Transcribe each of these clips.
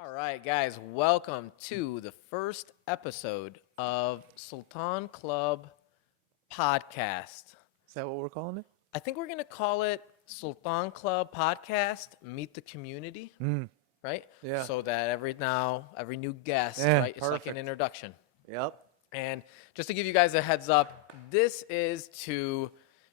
All right, guys, welcome to the first episode of Sultan Club podcast. Is that what we're calling it? I think we're going to call it Sultan Club podcast, Meet the Community, right? Yeah. So that every new guest, Yeah, right, it's like an perfect. introduction. Yep. And just to give you guys a heads up, this is to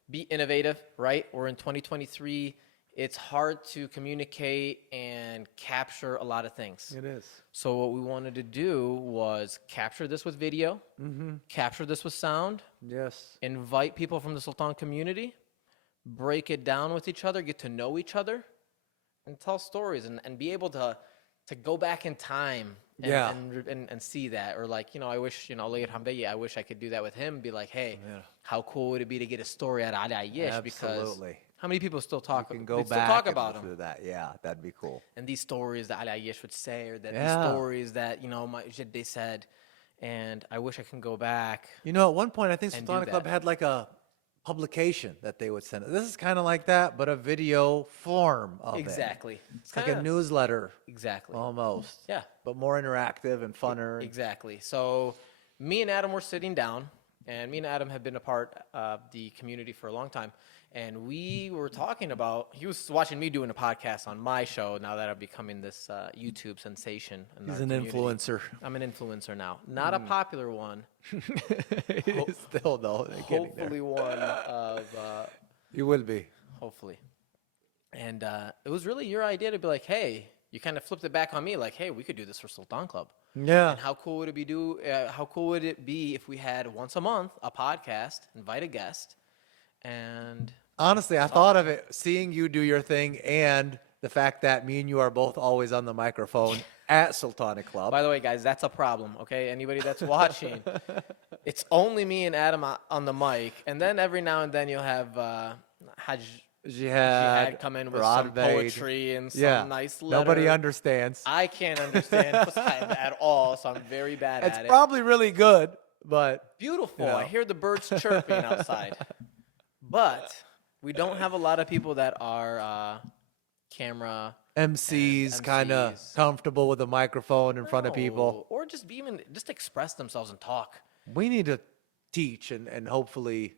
be innovative, right? We're in 2023. It's hard to communicate and capture a lot of things. It is. So what we wanted to do was capture this with video, capture this with sound, Yes. invite people from the Sultan community, break it down with each other, get to know each other, and tell stories and be able to go back in time and, Yeah. and see that. Or like, I wish, I wish I could do that with him. Be like, hey, Yeah. how cool would it be to get a story out of Ali Ayash? Because Absolutely. how many people still talk, You can they go still back talk and about listen him? to that. Yeah, that'd be cool. And these stories that Ali Ayash would say, or that Yeah. these stories that, they said. And I wish I can go back. At one point, I think And Sultana do Club that. had like a publication that they would send. This is kind of like that, but a video form of it. Exactly. It's like a newsletter Exactly. almost. Yeah. But more interactive and funner. Exactly. So me and Adam were sitting down, and me and Adam have been a part of the community for a long time. And we were talking about, he was watching me doing a podcast on my show now that I'm becoming this YouTube sensation. In He's our an community. influencer. I'm an influencer now. Not a popular one. Still, though. they're getting there. Hopefully one of, You will be. hopefully. And it was really your idea to be like, hey, you kind of flipped it back on me, like, hey, we could do this for Sultan Club. Yeah. And how cool would it be how cool would it be if we had once a month a podcast, invite a guest, and Honestly, I thought of it, seeing you do your thing and the fact that me and you are both always on the microphone at Sultana Club. by the way, guys, that's a problem, okay? Anybody that's watching, it's only me and Adam on the mic, and then every now and then you'll have Hajj Jihad come in with Rod some Vade. poetry and some nice letter. Nobody understands. I can't understand Fushaim at all, so I'm very bad It's at it. probably really good, but Beautiful. you know. I hear the birds chirping outside. But we don't have a lot of people that are camera MCs kind of MCs. comfortable with a microphone in front of people. or just just express themselves and talk. We need to teach and hopefully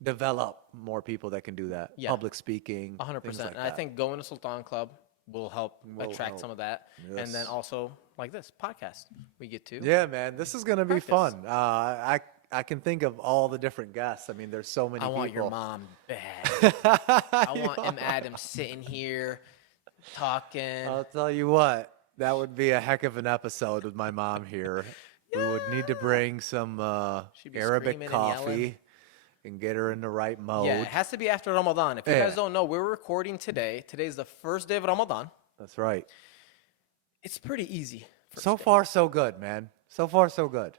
develop more people that can do that. Yeah. Public speaking, 100%. things like And I that. think going to Sultan Club will help Will attract help. some of that. Yes. And then also like this podcast we get to. Yeah, man, this is gonna be Practice. fun. I can think of all the different guests. I mean, there's so many I people. want your mom bad. I You want M. Adam sitting here talking. I'll tell you what, that would be a heck of an episode with my mom here. We would need to bring some She'd be Arabic screaming and yelling. coffee and get her in the right mode. Yeah, it has to be after Ramadan. If you Yeah. guys don't know, we're recording today. Today's the first day of Ramadan. That's right. It's pretty easy. So far, so good, man. So far, so good.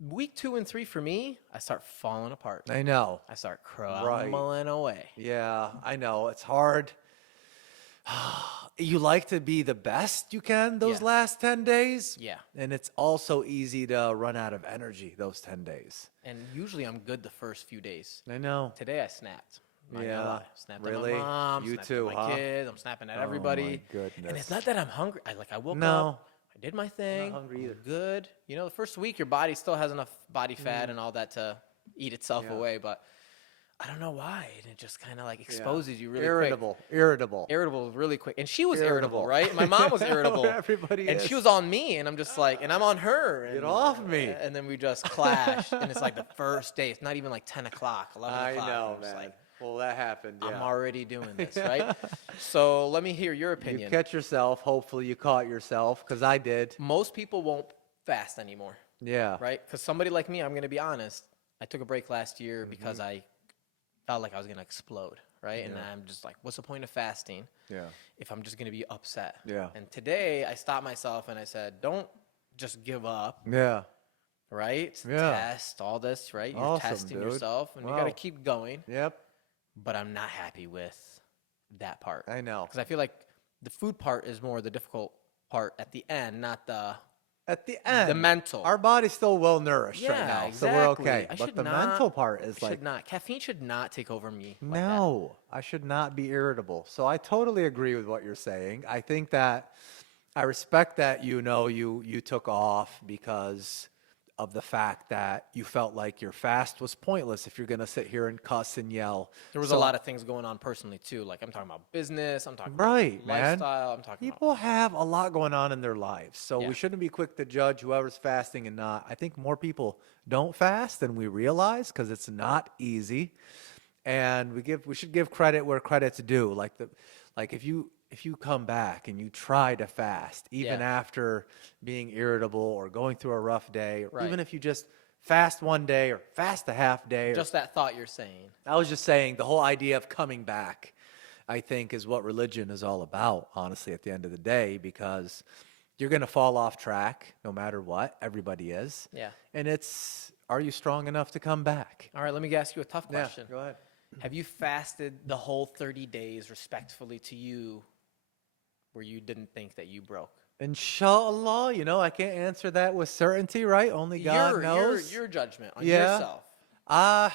Week 2 and 3 for me, I start falling apart. I know. I start crumbling away. Yeah, I know. It's hard. You like to be the best you can those Yeah. last 10 days. Yeah. And it's also easy to run out of energy those 10 days. And usually I'm good the first few days. I know. Today I snapped. Not gonna Yeah. lie. Snapped Really? at my mom, You snapped too, at my huh? kids, I'm snapping at Oh, everybody. my And goodness. it's not that I'm hungry. I woke No. up, I did my thing. hungry I'm either. good. The first week your body still has enough body fat and all that to eat itself Mm. Yeah. away, but I don't know why. And it just kind of like Yeah. exposes you really irritable. quick. Irritable. Irritable really quick. And she was irritable, Irritable. right? My mom was irritable. Everybody And is. she was on me, and I'm just like, and I'm on her. And, Get off me. And then we just clashed. And it's like the first day. It's not even like 10 o'clock, 11 I o'clock. know, I'm just man. like, Well, that happened. Yeah. I'm already doing this, right? So let me hear your You opinion. catch yourself. Hopefully, you caught yourself, because I did. Most people won't fast anymore, Yeah. right? Because somebody like me, I'm going to be honest, I took a break last year Mm-hmm. because I felt like I was going to explode, right? And I'm just like, what's the point of fasting Yeah. if I'm just going to be upset? Yeah. And today I stopped myself and I said, don't just give up. Yeah. Right? Yeah. Test all this, right? You're Awesome, testing dude. yourself and you Wow. got to keep going. Yep. But I'm not happy with that part. I know. Because I feel like the food part is more the difficult part at the end, not the At the end, mental. Our body's still well nourished right Yeah, now, so we're exactly. okay. I But should the not- mental part is like, should not. Caffeine should not take over me. Like that. no, I should not be irritable. So I totally agree with what you're saying. I think that I respect that you took off because of the fact that you felt like your fast was pointless if you're going to sit here and cuss and yell. There was a lot of things going on personally too. Like I'm talking about business, I'm talking Right, about man. lifestyle, I'm talking People about have a lot going on in their lives, so Yeah. we shouldn't be quick to judge whoever's fasting and not. I think more people don't fast than we realize because it's not easy, and we should give credit where credit's due. Like if you come back and you try to fast, even Yeah. after being irritable or going through a rough day, or Right. even if you just fast one day or fast a half day, just that thought you're saying. I was just saying the whole idea of coming back, I think, is what religion is all about, honestly, at the end of the day, because you're going to fall off track no matter what. Everybody is. Yeah. And are you strong enough to come back? All right, let me ask you a tough question. Go ahead. Have you fasted the whole 30 days respectfully to you where you didn't think that you broke? Inshallah, I can't answer that with certainty, right? Only God knows. Your judgment on Yeah. yourself. God,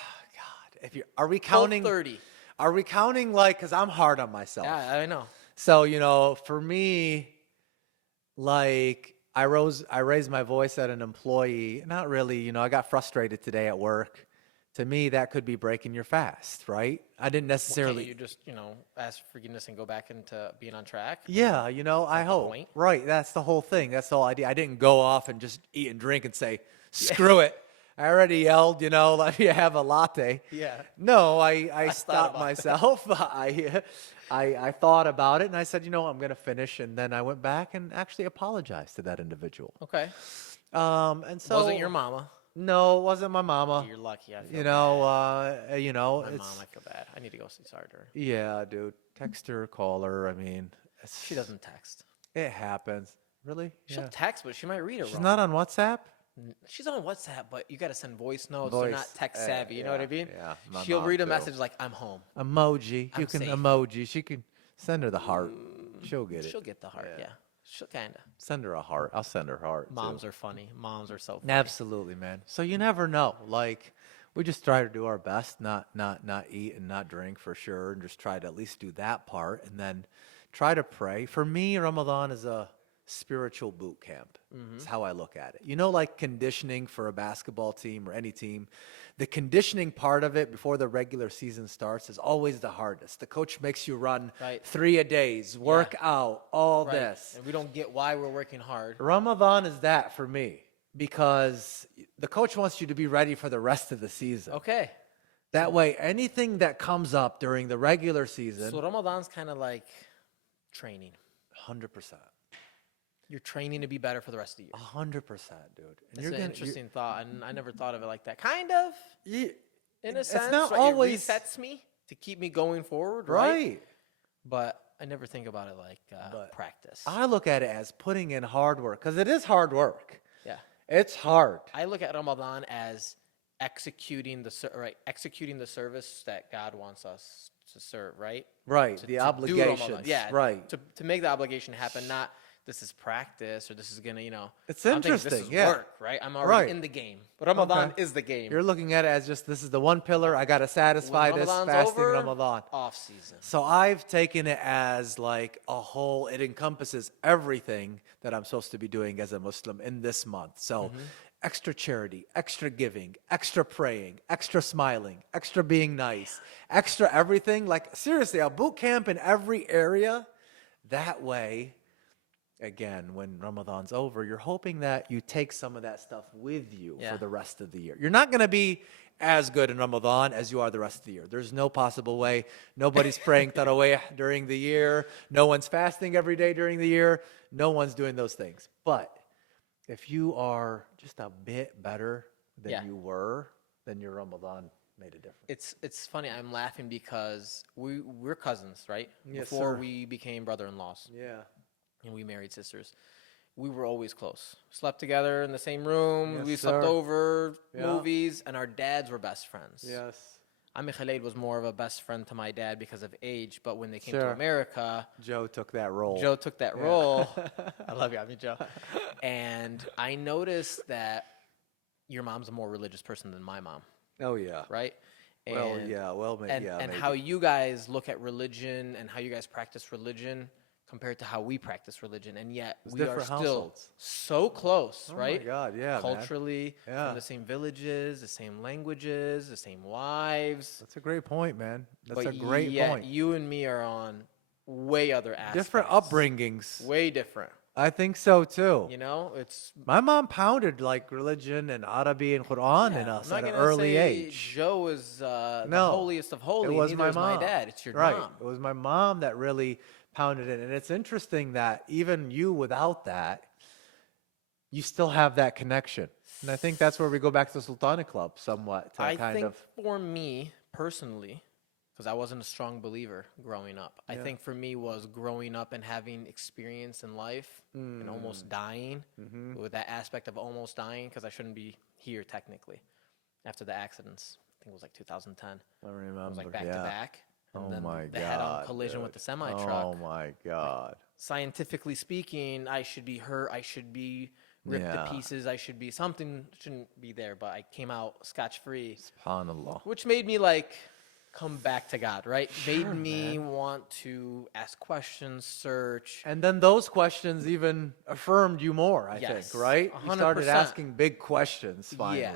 are we counting? Full 30. Are we counting because I'm hard on myself? Yeah, I know. So, for me, like I raised my voice at an employee. Not really, I got frustrated today at work. To me, that could be breaking your fast, right? I didn't necessarily. Can't you just, ask forgiveness and go back into being on track? Yeah, I hope. point? Right, that's the whole thing. That's the whole idea. I didn't go off and just eat and drink and say, screw it. I already yelled, let me have a latte. Yeah. No, I stopped about myself. I thought about it and I said, I'm going to finish. And then I went back and actually apologized to that individual. Okay. And so. Wasn't your mama? No, it wasn't my mama. You're lucky. I feel My bad. mom, I feel bad. I need to go see Sartor. Yeah, dude. Text her, call her. I mean, She doesn't text. It happens. Really? She'll text, but she might read it She's wrong. not on WhatsApp? She's on WhatsApp, but you got to send voice notes. Voice. They're not text savvy. You know what I mean? Yeah. My She'll mom, read a too. message like, I'm home. Emoji. I'm You can safe. emoji. She can send her the heart. She'll get it. She'll get the heart, yeah. She'll kind of. Send her a heart. I'll send her heart. Moms too. are funny. Moms are so funny. Absolutely, man. So you never know. Like, we just try to do our best, not eat and not drink for sure, and just try to at least do that part, and then try to pray. For me, Ramadan is a spiritual boot camp. Is how I look at it. Like conditioning for a basketball team or any team, the conditioning part of it before the regular season starts is always the hardest. The coach makes you run 3 a days, work out, all Right. this. And we don't get why we're working hard. Ramadan is that for me because the coach wants you to be ready for the rest of the season. Okay. That way, anything that comes up during the regular season, So Ramadan's kind of like training. 100%. You're training to be better for the rest of the year. 100%, dude. And That's an interesting thought, and I never thought of it like that. Kind of, in a it's sense. not right? always- It resets me to keep me going forward, right. But I never think about it like practice. I look at it as putting in hard work because it is hard work. Yeah. It's hard. I look at Ramadan as executing the service that God wants us to serve, right? Right. To The do obligations. Ramadan. Yeah. Right. To make the obligation happen, not this is practice or this is gonna, It's I'm thinking interesting. this is Yeah. work, right? I'm already Right. in the game. But Ramadan Okay. is the game. You're looking at it as just this is the one pillar. I got to satisfy When this Ramadan's fasting over, Ramadan. off season. So I've taken it as like a whole, it encompasses everything that I'm supposed to be doing as a Muslim in this month. So extra charity, extra giving, extra praying, extra smiling, extra being nice, extra everything. Like seriously, a boot camp in every area. That way, again, when Ramadan's over, you're hoping that you take some of that stuff with you for the rest of the year. You're not going to be as good in Ramadan as you are the rest of the year. There's no possible way. Nobody's praying tarawih during the year. No one's fasting every day during the year. No one's doing those things. But if you are just a bit better than you were, then your Ramadan made a difference. It's funny. I'm laughing because we're cousins, right? Yes, Before sir. we became brother-in-laws. Yeah. And we married sisters. We were always close. Slept together in the same room. Yes, we slept sir. over Yeah. movies, and our dads were best friends. Yes. Ami Khalid was more of a best friend to my dad because of age, but when they came to Sure. America, Joe took that role. Joe took that role. I love you, Ami Joe. And I noticed that your mom's a more religious person than my mom, Oh, yeah. right? Well, And- yeah. Well, and yeah. and maybe. how you guys look at religion and how you guys practice religion compared to how we practice religion, and yet It's we are different still households. so close, Oh right? my God, yeah, man. Culturally, Yeah. from the same villages, the same languages, the same wives. That's a great point, man. That's But a great yet point. you and me are on way other aspects. Different upbringings. Way different. I think so too. You know, it's My mom pounded like religion and Arabi and Quran in yeah, us I'm at not an gonna early say age. Joe is the No, holiest of holy. It was Neither my is mom. my dad. It's your right. mom. It was my mom that really pounded it. And it's interesting that even you without that, you still have that connection. And I think that's where we go back to the Sultan Club somewhat to I kind think of for me personally, because I wasn't a strong believer growing up, I think for me was growing up and having experience in life and almost dying with that aspect of almost dying, because I shouldn't be here technically after the accidents. I think it was like 2010. I remember. It was like back to back. And Oh then my the head-on God, collision dude. with the semi-truck. Oh my God. Scientifically speaking, I should be hurt. I should be ripped Yeah. to pieces. I should be something shouldn't be there, but I came out scotch-free, SubhanAllah. which made me like come back to God, right? Sure, made me want to ask questions, search. And then those questions even affirmed you more, I Yes, think, right? You started 100%. asking big questions finally. Yeah.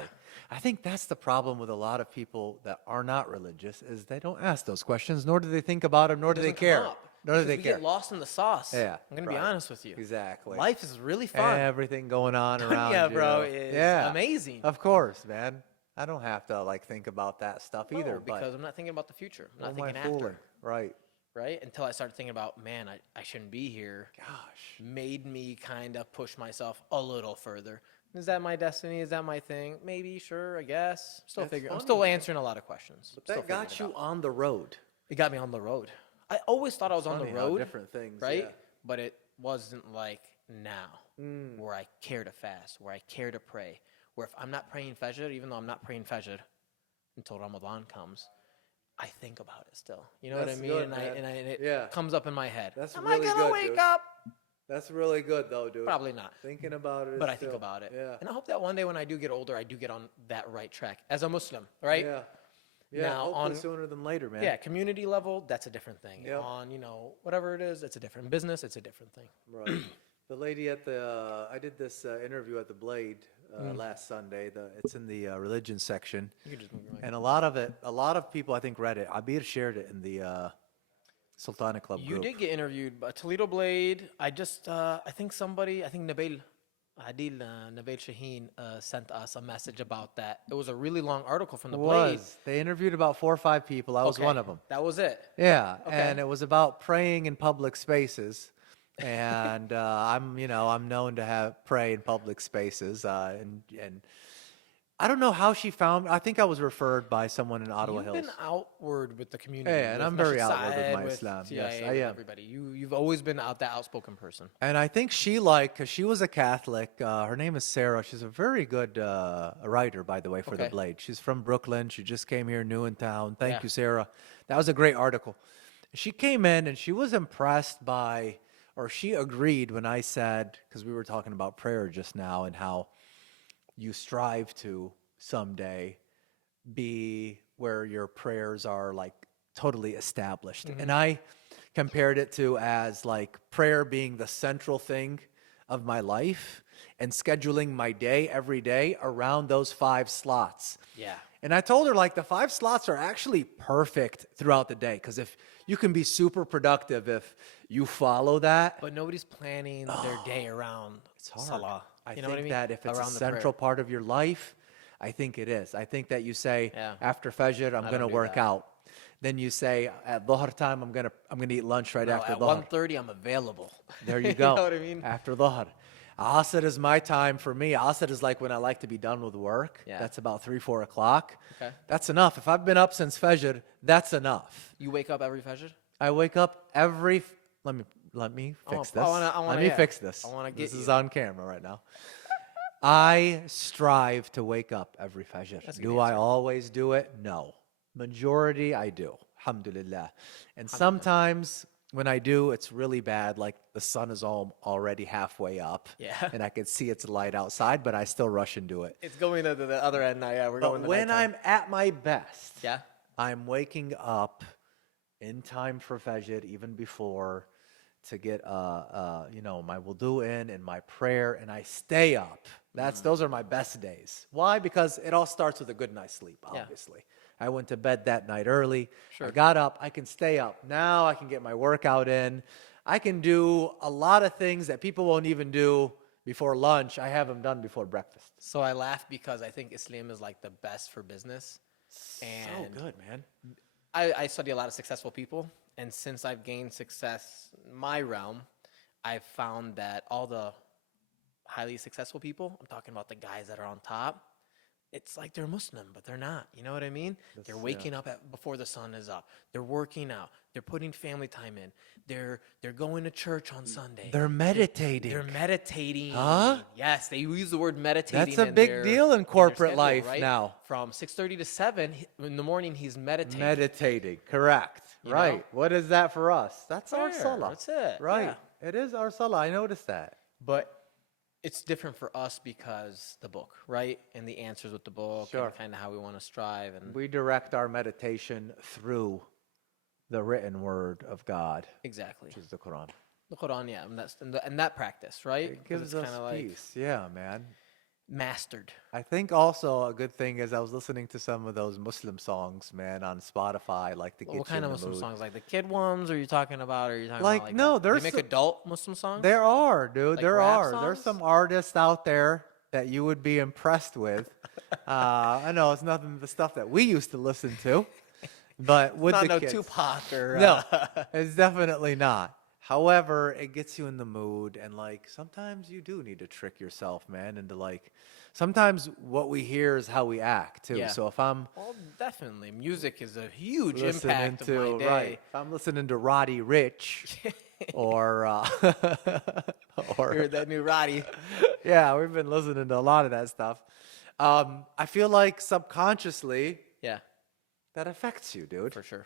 I think that's the problem with a lot of people that are not religious is they don't ask those questions, nor do they think about them, nor do they Doesn't come care. up, Nor do because they we care. get lost in the sauce. Yeah, I'm gonna be right. honest with you. Exactly. Life is really fun. Everything going on around Yeah, you. bro, is amazing. Of course, man. I don't have to like think about that stuff either. No, because I'm not thinking about the future. I'm not what am I thinking fooling? after. Right. Right? Until I started thinking about, man, I shouldn't be here. Gosh. Made me kind of push myself a little further. Is that my destiny? Is that my thing? Maybe, sure, I guess. Still That's figuring. I'm funny, still man. answering a lot of questions. But Still that figuring got it you out. on the road. It got me on the road. I always thought I was on the Funny how road. different things, right? yeah. But it wasn't like now, where I care to fast, where I care to pray, where if I'm not praying Fajr, even though I'm not praying Fajr until Ramadan comes, I think about it still. You know what I That's mean? good, and man. it Yeah. comes up in my head. That's Am really I gonna good, wake dude. up? That's really good, though, dude. Probably not. Thinking about it. But is I think still- about it. Yeah. And I hope that one day when I do get older, I do get on that right track as a Muslim, right? Yeah. Yeah. Now, Hopefully on- sooner than later, man. Yeah, community level, that's a different thing. Yep. On, whatever it is, it's a different business, it's a different thing. Right. The lady at the I did this interview at the Blade last Sunday. It's in the religion section, You can just move your mic. and a lot of people I think read it. Abir shared it in the Sultana Club You group. did get interviewed by Toledo Blade. I think Nabil Shaheen sent us a message about that. It was a really long article from the Blade. They interviewed about 4 or 5 people. I was Okay, one of them. That was it. Yeah, Okay. and it was about praying in public spaces. And I'm known to pray in public spaces, and I don't know how she found. I think I was referred by someone in Ottawa You've Hills. been outward with the community. Yeah, and with I'm very Masjid outward with Said, my Islam. Yes, TIA, I with am. Everybody, you've always been that outspoken person. And I think she because she was a Catholic. Her name is Sarah. She's a very good writer, by the way, for the Okay. Blade. She's from Brooklyn. She just came here new in town. Thank Yeah. you, Sarah. That was a great article. She came in and she was impressed by, or she agreed when I said, because we were talking about prayer just now and how you strive to someday be where your prayers are like totally established. And I compared it to as like prayer being the central thing of my life and scheduling my day every day around those 5 slots. Yeah. And I told her like the 5 slots are actually perfect throughout the day because if you can be super productive if you follow that. But nobody's planning their day around It's hard. Salah. I You think know what I mean? that if it's Around a the central prayer. part of your life, I think it is. I think that you say Yeah. after Fajr, I'm I going to don't do work that. out. Then you say at Dhuhr time, I'm gonna eat lunch right No, after at Dhuhr. 1:30, I'm available. There you go. You know what I mean? After Dhuhr. Asr is my time for me. Asr is like when I like to be done with work. Yeah. That's about 3, 4 o'clock. Okay. That's enough. If I've been up since Fajr, that's enough. You wake up every Fajr? I wake up every. Let me fix this. Let me fix this. I wanna This get is you. on camera right now. I strive to wake up every Fajr. That's a good Do I answer. always do it? No. Majority I do. Alhamdulillah. And sometimes when I do, it's really bad. Like the sun is already halfway up. Yeah. And I can see its light outside, but I still rush and do it. It's going to the other end now. Yeah, we're But going to when nighttime. I'm at my best, Yeah? I'm waking up in time for Fajr, even before, to get my wudu in and my prayer, and I stay up. Those are my best days. Why? Because it all starts with a good night's sleep, obviously. I went to bed that night early. Sure. I got up. I can stay up. Now I can get my workout in. I can do a lot of things that people won't even do before lunch. I have them done before breakfast. So I laugh because I think Islam is like the best for business. And so good, man. I study a lot of successful people. And since I've gained success in my realm, I've found that all the highly successful people, I'm talking about the guys that are on top, it's like they're Muslim, but they're not. You know what I mean? They're waking up before the sun is up. They're working out. They're putting family time in. They're going to church on Sunday. They're meditating. They're meditating. Huh? Yes, they use the word meditating. That's a big deal in corporate life right? now. From 6:30 to 7 in the morning, he's meditating. Meditating, correct. Right. know? What is that for us? That's our Prayer, salah. that's it, Right. yeah. It is our salah. I noticed that. But it's different for us because the book, right? And the answers with the book Sure. and kind of how we want to strive. And We direct our meditation through the written word of God, exactly. which is the Quran. The Quran, yeah. And that practice, right? It 'Cause gives it's us kinda like peace. Yeah, man. mastered. I think also a good thing is I was listening to some of those Muslim songs, man, on Spotify, like to get What you kind in of the Muslim mood. songs? Like the kid ones? Or are you talking about? Or are you talking Like, about no, they there's make some- adult Muslim songs? There are, dude. Like There rap are. There's songs? some artists out there that you would be impressed with. I know it's nothing the stuff that we used to listen to, but with Not the no kids. Tupac or No, it's definitely not. However, it gets you in the mood, and like sometimes you do need to trick yourself, man, into like sometimes what we hear is how we act too. Yeah. So if I'm Well, definitely. Music is a huge listening impact of to my day. right, if I'm listening to Roddy Rich or or Heard that new Roddy. yeah, we've been listening to a lot of that stuff. I feel like subconsciously Yeah, that affects you, dude. for sure.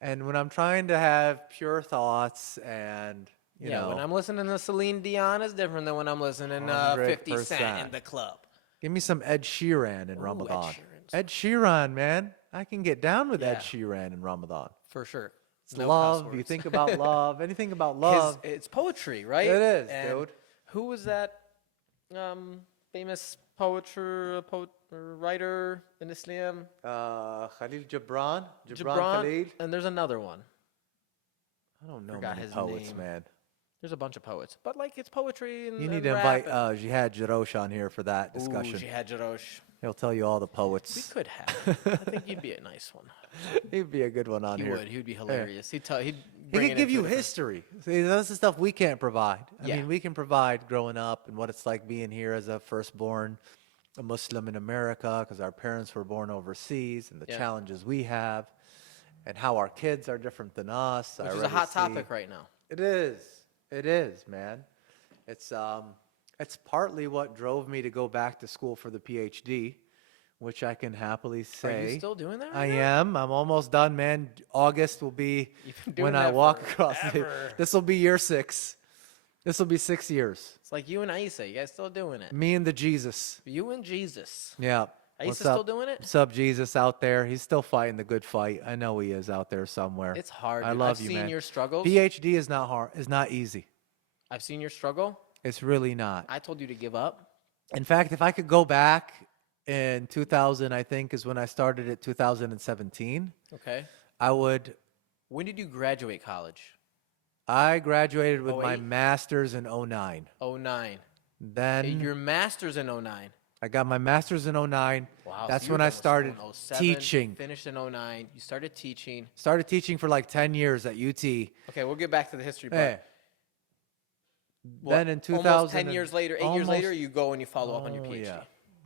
And when I'm trying to have pure thoughts and you know, when I'm listening to Celine Dion, it's different than when I'm listening to 50 Cent 100%. in the club. give me some Ed Sheeran in Ooh, Ed Ramadan. Sheeran's- Ed Sheeran, man, I can get down with Ed Yeah. Sheeran in Ramadan. For sure. It's No love. cuss You words. think about love. Anything about love. It's poetry, right? It is, And dude. Who was that famous writer in Islam? Khalil Gibran. Khalil. And there's another one. I don't know Forgot many his poets, name. man. There's a bunch of poets, but like it's poetry and You need and to rap invite and- Jihad Jarosh on here for that discussion. Ooh, Jihad Jarosh. He'll tell you all the We poets. could have. I think you'd be a nice one. He'd be a good one on He here. would. He would be hilarious. He'd He bring could it give into you a different- history. See, that's the stuff we can't provide. I Yeah. mean, we can provide growing up and what it's like being here as a firstborn, a Muslim in America, because our parents were born overseas, and the Yeah. challenges we have, and how our kids are different than us. Which is a hot topic right now. It is. It is, man. It's partly what drove me to go back to school for the PhD, which I can happily say. Are you still doing that? I Right now? am. I'm almost done, man. August will be You've been doing when I that walk across. forever. This will be year 6. This will be 6 years. It's like you and Aisa. You guys still doing it? Me and the Jesus. You and Jesus. Yeah. Aisa What's still up? doing it? What's up, Jesus out there? He's still fighting the good fight. I know he is out there somewhere. It's hard. I dude. love I've you, seen man. your struggles. PhD is not hard. It's not easy. I've seen your struggle. It's really not. I told you to give up. In fact, if I could go back in 2000, I think is when I started it, 2017, Okay. I would. When did you graduate college? I graduated with my 08? master's in 09. 09. Then Your master's in 09. I got my master's in 09. Wow. That's so you when were I done with school started in 07, teaching. Finished in 09. You started teaching. Started teaching for like 10 years at UT. Okay, we'll get back to the history part. Hey. What, Then in 2000, almost 10 years later, 8 years later, almost- you go and you follow up on your Oh, PhD. yeah.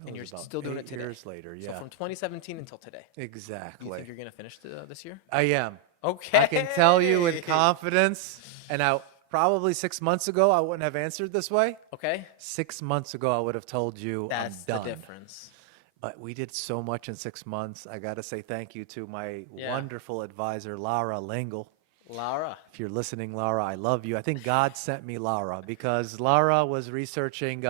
That And you're was about still doing 8 it today. years later, So yeah. from 2017 until today. Do you Exactly. think you're going to finish this year? I am. Okay. I can tell you with confidence, and I probably 6 months ago, I wouldn't have answered this way. Okay. 6 months ago, I would have told you That's I'm the done. difference. But we did so much in 6 months. I got to say thank you to my Yeah. wonderful advisor, Lara Lengel. Laura. If you're listening, Lara, I love you. I think God sent me Lara because Lara was researching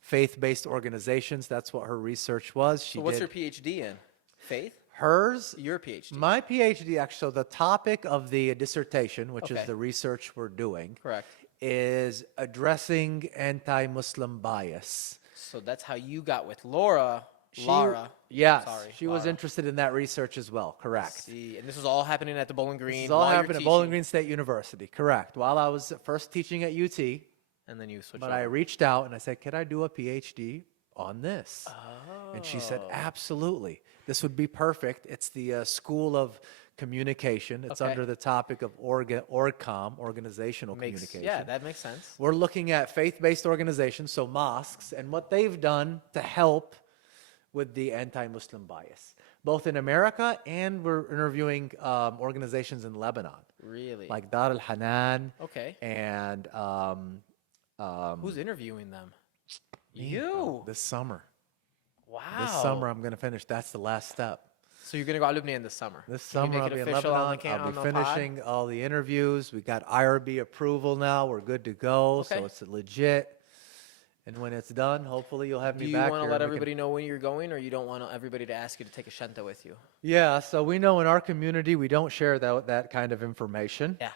faith-based organizations. That's what her research was. She So what's did. your PhD in? Faith? Hers, Your PhD. my PhD, actually, so the topic of the dissertation, which is Okay. the research we're doing, Correct. is addressing anti-Muslim bias. So that's how you got with Lara. Yes, Sorry, she was Lara. interested in that research as well. Correct. See, and this was all happening at the Bowling Green. This is all while you're happened at Bowling teaching, Green State University. Correct. While I was first teaching at UT, and then you switched. but I reached out and I said, "Could I do a PhD on this?" And she said, Oh. "Absolutely. This would be perfect. It's the School of Communication. It's Okay. under the topic of ORGCOM, organizational communication. Yeah, that makes sense. We're looking at faith-based organizations, so mosques, and what they've done to help with the anti-Muslim bias, both in America and we're interviewing organizations in Lebanon, Really? like Dar al-Hanan Okay. and Who's interviewing them? me, You. this summer. Wow. This summer, I'm going to finish. That's the last step. So you're gonna go to Lebanon this summer. This Can you summer, make I'll it be in official on Lebanon. the I'll be on the pod? finishing all the interviews. We got IRB approval now. We're good to go. Okay. So it's legit. And when it's done, hopefully you'll have Do me you back want here to let and we can- everybody know when you're going, or you don't want everybody to ask you to take a shanta with you? Yeah, so we know in our community we don't share that kind of information. Yeah.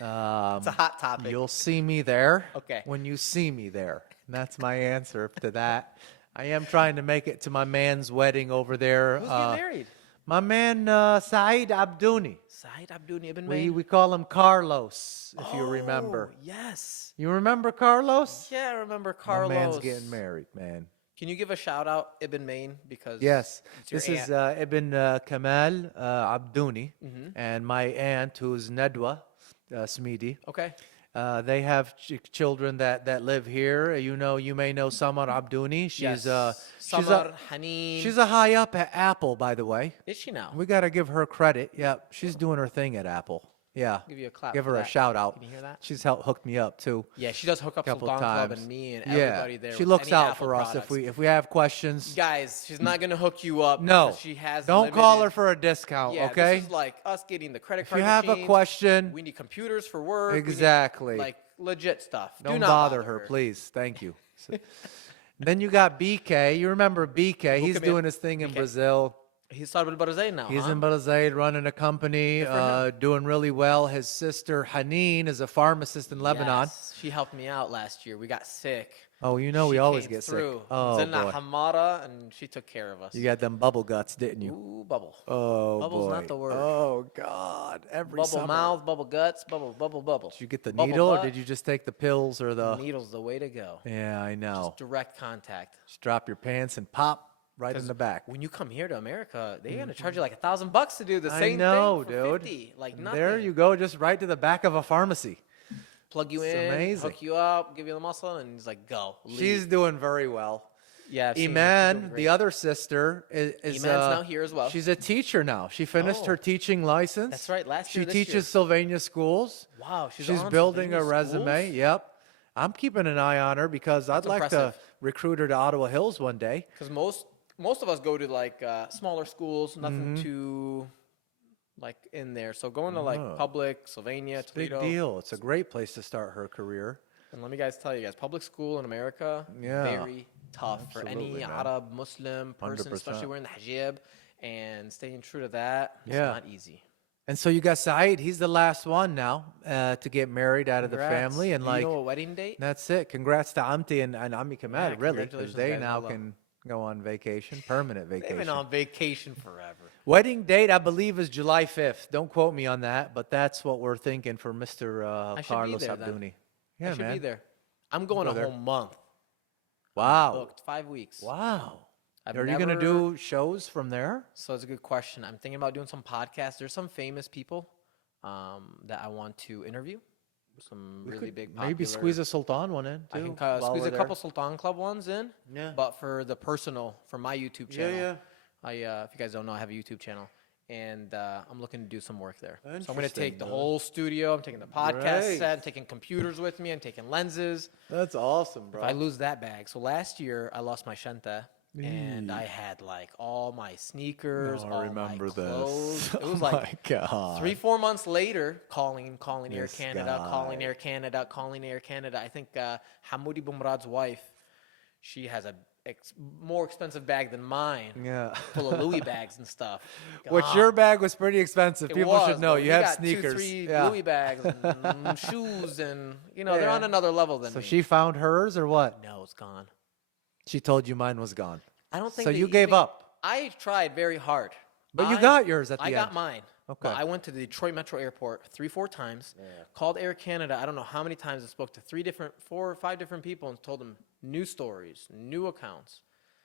Um, It's a hot topic. You'll see me there. Okay. When you see me there. And that's my answer to that. I am trying to make it to my man's wedding over there. Who's getting married? My man Saeed Abdouni. Saeed Abdouni ibn We Mayn. we call him Carlos, if you remember. Yes. You remember Carlos? Yeah, I remember My Carlos. man's getting married, man. Can you give a shout out Ibn Mayn because Yes, it's your this is aunt. Ibn Kamal Abdouni, and my aunt, who's Nedwa Smidi. Okay. They have children that live here. You may know Samar Abdouni. She's Samar, Haneen. she's a high up at Apple, by the way. Is she now? We got to give her credit. Yep, she's doing her thing at Apple. Yeah, Give you a clap. give for her a that. shout out. Can you hear that? She's helped hook me up too. Yeah, she does hook up Couple Sultan Club times. and me and Yeah, everybody there. she with looks any out Apple for us products. if we have questions. Guys, she's not gonna hook you up. No, because she has. don't call her limited- for a discount. Yeah, okay. This is like us getting the credit If card. you have a machines. question, We need computers for work. We need, exactly. like legit stuff. Do Don't not bother her, please. Thank you. Then you got BK. You remember BK? He's come in. doing his thing in BK. Brazil. He's started with Barzay now. He's huh? in Brazil running a company, doing really well. His sister Haneen is a pharmacist in Lebanon. Yes, she helped me out last year. We got sick. Oh, you know She we always came get through. sick. Oh Zilna boy, Hamara, and she took care of us. you got them bubble guts, didn't you? Ooh, bubble. Oh Bubble's boy. not the word. Oh God, every Bubble summer. mouth, bubble guts, bubble. Did you get the Bubble needle, or butt. did you just take the pills or the? Needle's the way to go. Yeah, I know. Just direct contact. Just drop your pants and pop right in the back. When you come here to America, they're gonna charge you like $1,000 to do the I same know, thing for dude. 50. Like And nothing. there you go, just right to the back of a pharmacy. Plug you It's in, amazing. hook you up, give you the muscle, and he's like, go. Leave. She's doing very well. yeah. I've seen her. She's doing Iman, great. the other sister, is Iman's now here as well. She's a teacher now. She finished Oh. her teaching license. That's right, last She year, this teaches year. Sylvania schools. Wow, she's She's on building a Sylvania resume. Schools? Yep. I'm keeping an eye on her because I'd That's like to impressive. recruit her to Ottawa Hills one day. Because most of us go to like smaller schools, nothing Mm-hmm. too like in there. So going to like Oh. public, Sylvania, Big Toledo. deal. It's a great place to start her career. And let me tell you guys, public school in America, Yeah. very tough for any Absolutely, man. Arab Muslim person, 100%. especially wearing the hijab and staying true to that. It's Yeah. not easy. And so you got Saeed. He's the last one now to get married out of the Congrats. family. And Do like, you know a wedding date? that's it. Congrats to Amti and Ami Kamal, Yeah, really, because congratulations, they guys. now Well can go on vacation, permanent They've vacation. been on vacation forever. Wedding date, I believe, is July 5th. Don't quote me on that, but that's what we're thinking for Mr. I should be Carlos there then. Abdouni. I Yeah, should man. be there. I'm going Go a there. whole month. Wow. Booked 5 weeks. Wow. I've Are you going to never- do shows from there? So it's a good question. I'm thinking about doing some podcasts. There's some famous people that I want to interview. Some really big popular. Maybe squeeze a Sultan one in, too. I can while squeeze we're a there. couple Sultan Club ones in. Yeah. But for the personal, for my YouTube channel. Yeah, if you guys don't know, I have a YouTube channel. And I'm looking to do some work there. So I'm going to Interesting, take the brother. whole studio. I'm taking the podcast Great. set. I'm taking computers with me. I'm taking lenses. That's awesome, bro. If I lose that bag. So last year, I lost my shanta. And I had like all my sneakers, all my clothes. It was Oh like my God. 3-4 months later, calling Air This Canada, guy. calling Air Canada. I think Hamoudi Bumrad's wife, she has more expensive bag than mine. Yeah. Full of Louis bags and stuff. Which God, your bag was pretty expensive. it People was, should know but you he have got sneakers. 2-3 Yeah. Louis bags and shoes, and they're Yeah. on another level than So me. she found hers or what? No, it's gone. She told you mine was gone. I don't think So they you gave even- up. I tried very hard. But you got yours at the I end. got mine. Okay. But I went to the Detroit Metro Airport 3-4 times, called Air Canada, I don't know how many times, and spoke to 4 or 5 different people and told them new stories, new accounts.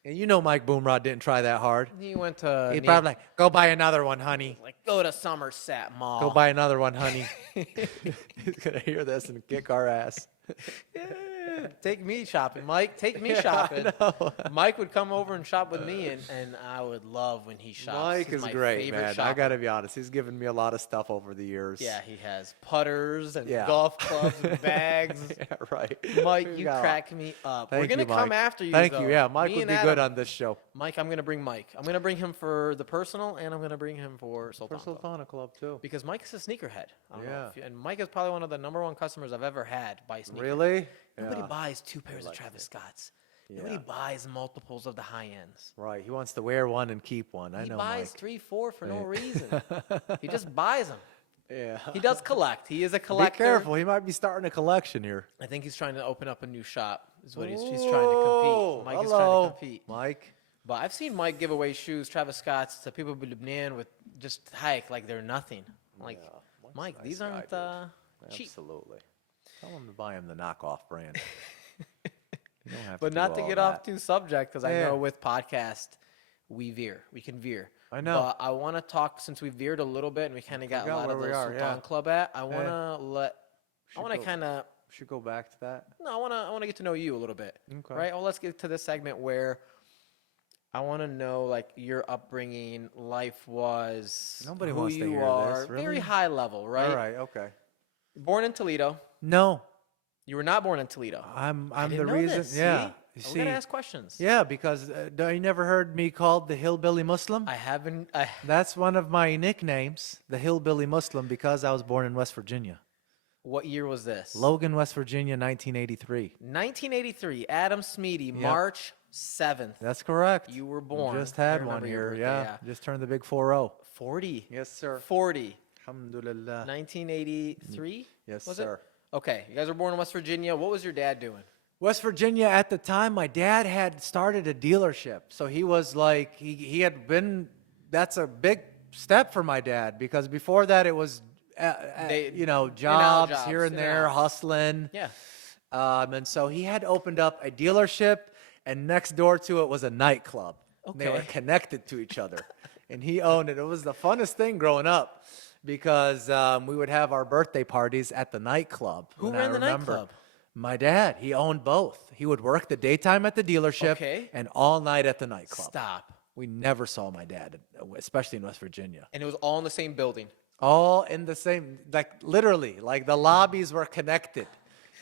And you know Mike Boomrod didn't try that hard. He went to He probably like, go buy another one, honey. like, go to Somerset Mall. Go buy another one, honey. He's going to hear this and kick our ass. Yeah, take me shopping, Mike. Take me Yeah, I shopping. know. Mike would come over and shop with me, and I would love when he shops. Mike He's is my great, favorite man. I shopper. got to be honest. He's given me a lot of stuff over the years. Yeah, he has putters and Yeah. golf clubs and bags. Yeah, right. Mike, We you got- crack me up. Thank We're gonna you, come Mike. after you. Thank though. you. Yeah, Mike Me would and be Adam. good on this show. Mike, I'm gonna bring Mike. I'm gonna bring him for the personal, and I'm gonna bring him for Sultan For Club. Sultana Club, too. Because Mike is a sneakerhead. I don't know Yeah. if you- and Mike is probably one of the #1 customers I've ever had buy sneakers. Really? Nobody Yeah. buys 2 pairs like of Travis it. Scotts. Yeah. Nobody buys multiples of the high ends. Right. He wants to wear one and keep one. I He know, buys Mike. 3-4 for no Yeah. reason. He just buys them. Yeah. He does collect. He is a Be collector. careful. He might be starting a collection here. I think he's trying to open up a new shop. Is what he's trying to compete. Mike is trying hello, to compete. Mike. But I've seen Mike give away shoes, Travis Scott's, to people in Lebanon with just hike like they're nothing. Like, Yeah, Mike's a Mike, nice these guy, aren't dude. cheap. Absolutely. Tell him to buy him the knockoff brand. You don't have But do not to all get off that. too subject, because I Yeah. know with podcast we veer. We can veer. I know. But I want to talk, since we veered a little bit and we kind of got a got lot of where we those are, Sultan yeah. Club at. I want to Should I want to go- kind of. Should go back to that. No, I want to get to know you a little bit. Okay. Right? Well, let's get to this segment where I want to know, like, your upbringing, life was, Nobody who wants to you hear are, this, really? very high level, right? All right. Okay. Born in Toledo. No, You were not born in Toledo. I'm I the didn't know reason. this, Yeah. See? You We see. gotta ask questions. Yeah, because you never heard me called the Hillbilly Muslim? I haven't. That's one of my nicknames, the Hillbilly Muslim, because I was born in West Virginia. What year was this? Logan, West Virginia, 1983. 1983. Adam Smidi, March 7th. That's correct. You were born. Just I had one remember your here. birthday, Yeah. Just turned the big 4-0. 40. Yes, sir. 40. Alhamdulillah. 1983. Yes, was sir. It? Okay. You guys were born in West Virginia. What was your dad doing? West Virginia at the time, my dad had started a dealership. So he was like, he had been, that's a big step for my dad because before that it was, jobs here and in there, out. hustling. Yeah. And so he had opened up a dealership and next door to it was a nightclub. And They were Okay. connected to each other and he owned it. It was the funnest thing growing up because we would have our birthday parties at the nightclub. Who And ran I the remember- nightclub? My dad, he owned both. He would work the daytime at the dealership Okay. and all night at the nightclub. Stop. We never saw my dad, especially in West Virginia. And it was all in the same building. All in the same, like literally, like the lobbies were connected.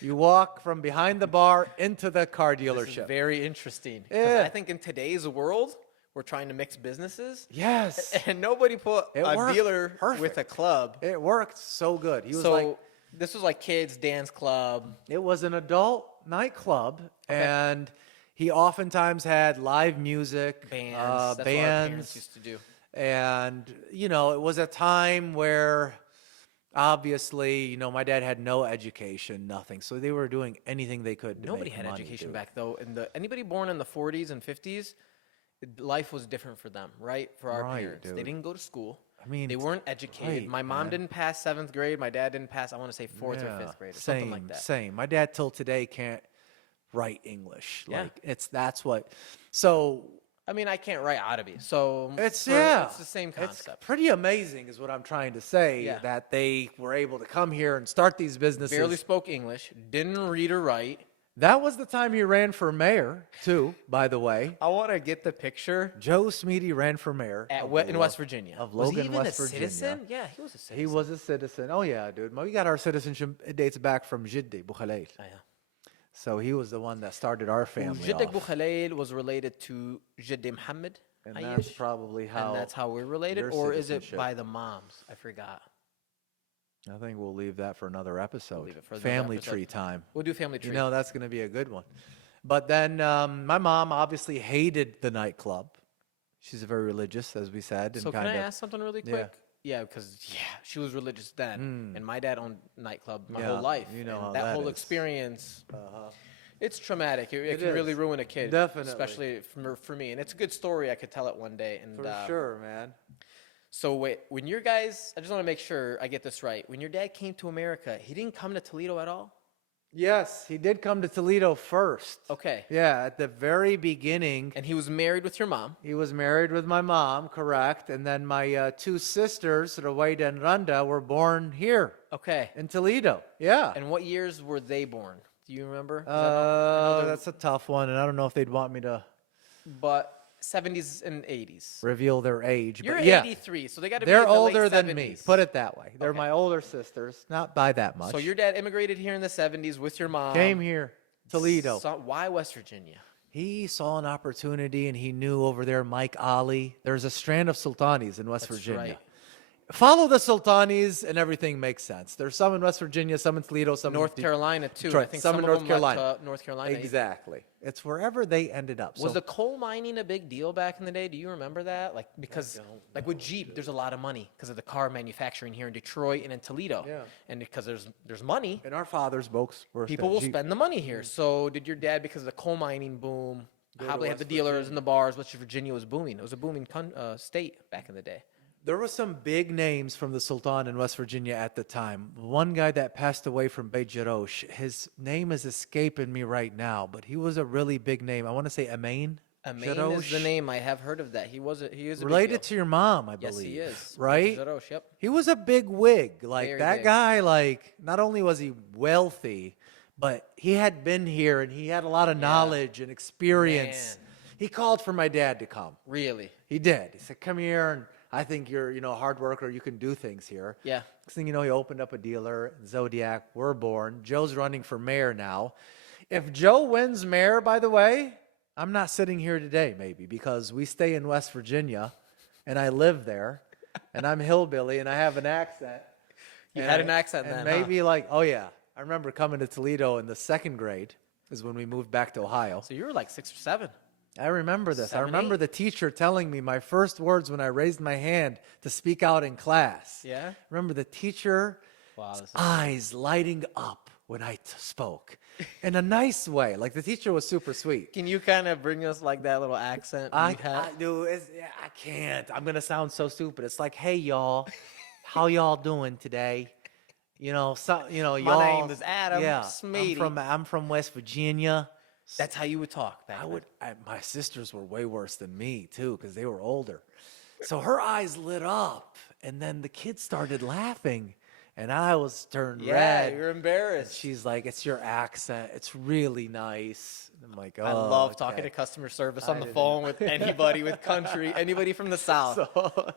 You walk from behind the bar into the car This dealership. is very interesting. 'Cause Yeah. I think in today's world, we're trying to mix businesses. Yes, And nobody put It a worked dealer with a perfect. club. it worked so good. He was So like, this was like kids' dance club. it was an adult nightclub, and he oftentimes had live music, Bands. That's what our parents used to do. And, it was a time where obviously, my dad had no education, nothing. So they were doing anything they could to Nobody make had money, education dude. back though. Anybody born in the 40s and 50s, life was different for them, right? For our Right, parents, they dude. didn't go to school. I mean, They weren't educated. right, My mom man. didn't pass 7th grade. My dad didn't pass, I want to say 4th or 5th grade or same, something like that. Same. My dad till today can't write English. Yeah. Like that's what. So I mean, I can't write Arabic, so it's it's the same It's concept. pretty amazing, is what I'm trying to say. Yeah. That they were able to come here and start these businesses. Barely spoke English, didn't read or write. That was the time he ran for mayor, too. By the way, I want to get the picture Joe Smidi ran for mayor in West Virginia. of Was he Logan, even West a Virginia. citizen? Yeah, he was a citizen. He was a citizen. Oh yeah, dude. We got our citizenship. It dates back from Jiddi Bukhalil. Oh, yeah. So he was the one that started our family Jiddik off. Bukhalil was related to Jiddi Mohamed And that's Ayash, probably how. and that's how we're related, your or is it citizenship- by the moms? I forgot. I think we'll leave that for another episode. leave it for another Family episode. tree time. We'll do family tree. That's going to be a good one. But then my mom obviously hated the nightclub. She's very religious, as we said. So and can kind I of, ask something really Yeah. quick? Yeah, because she was religious then, and my dad owned nightclub my Yeah, whole life. you know and how that that whole is. experience, it's traumatic. It It can really is. ruin a kid, Definitely. especially for me. And it's a good story. I could tell it one day. And For sure, man. so wait, when your guys, I just want to make sure I get this right. When your dad came to America, he didn't come to Toledo at all. Yes, he did come to Toledo first. Okay. Yeah, at the very beginning. And he was married with your mom. He was married with my mom, correct. And then my two sisters, Rawaida and Randa, were born here Okay. in Toledo. Yeah. And what years were they born? Do you remember? 'Cause I know they're- That's a tough one. And I don't know if they'd want me to But 70s and 80s. reveal their age. You're but yeah, 83, so they got to be they're in the late older than me. 70s. Put it that way. They're Okay. my older sisters, not by that much. So your dad immigrated here in the 70s with your mom. Came here, Toledo. Why West Virginia? He saw an opportunity and he knew over there Mike Ali. There's a strand of Sultanis in West That's Virginia. right. Follow the Sultanis and everything makes sense. There's some in West Virginia, some in Toledo, some North in Carolina too. Detroit. I think Some in of North them Carolina. Went to North Carolina. Exactly. It's wherever they ended up. Was So the coal mining a big deal back in the day? Do you remember that? Like because like with Jeep, there's a lot of money because of the car manufacturing here in Detroit and in Toledo. Yeah. And because there's money, and our fathers both were people will spend the money here. So did your dad, because of the coal mining boom, probably had West the dealers and the bars? West Virginia was booming. It was a booming state back in the day. There were some big names from the Sultan in West Virginia at the time. One guy that passed away from Beit Jarosh, his name is escaping me right now, but he was a really big name. I want to say Amain. Amain is the name. I have heard of that. He is a big Related deal. to your mom, I Yes, believe. he is. Right? Zarosh, yep. He was a big wig. Like Very that big. guy, like not only was he wealthy, but he had been here and he had a lot of knowledge and experience. Man. He called for my dad to come. Really? He did. He said, "Come here, and I think you're, a hard worker. You can do things here." Yeah. Next thing you know, he opened up a dealer. Zodiac, we're born. Joe's running for mayor now. If Joe wins mayor, by the way, I'm not sitting here today, maybe, because we stay in West Virginia, and I live there, and I'm hillbilly, and I have an accent. You had an accent and then, maybe oh yeah, I remember coming to Toledo in the second grade is when we moved back to Ohio. So you were like 6 or 7. I remember this. I 7, remember 8? the teacher telling me my first words when I raised my hand to speak out in class. Yeah? Remember the teacher Wow. This is eyes lighting up when I spoke in a nice way. Like the teacher was super sweet. Can you kind of bring us like that little accent you had? Do. I can't. I'm gonna sound so stupid. It's like, hey y'all, how y'all doing today? Y'all. My name is Adam Yeah, Smidi. I'm from West Virginia. That's how you would talk back then. My sisters were way worse than me too because they were older. So her eyes lit up, and then the kids started laughing, and I was turned Yeah, red. you're embarrassed. She's like, "It's your accent. It's really nice." And I'm like, "Oh." I love talking to customer service on the phone with anybody with country, anybody from the South.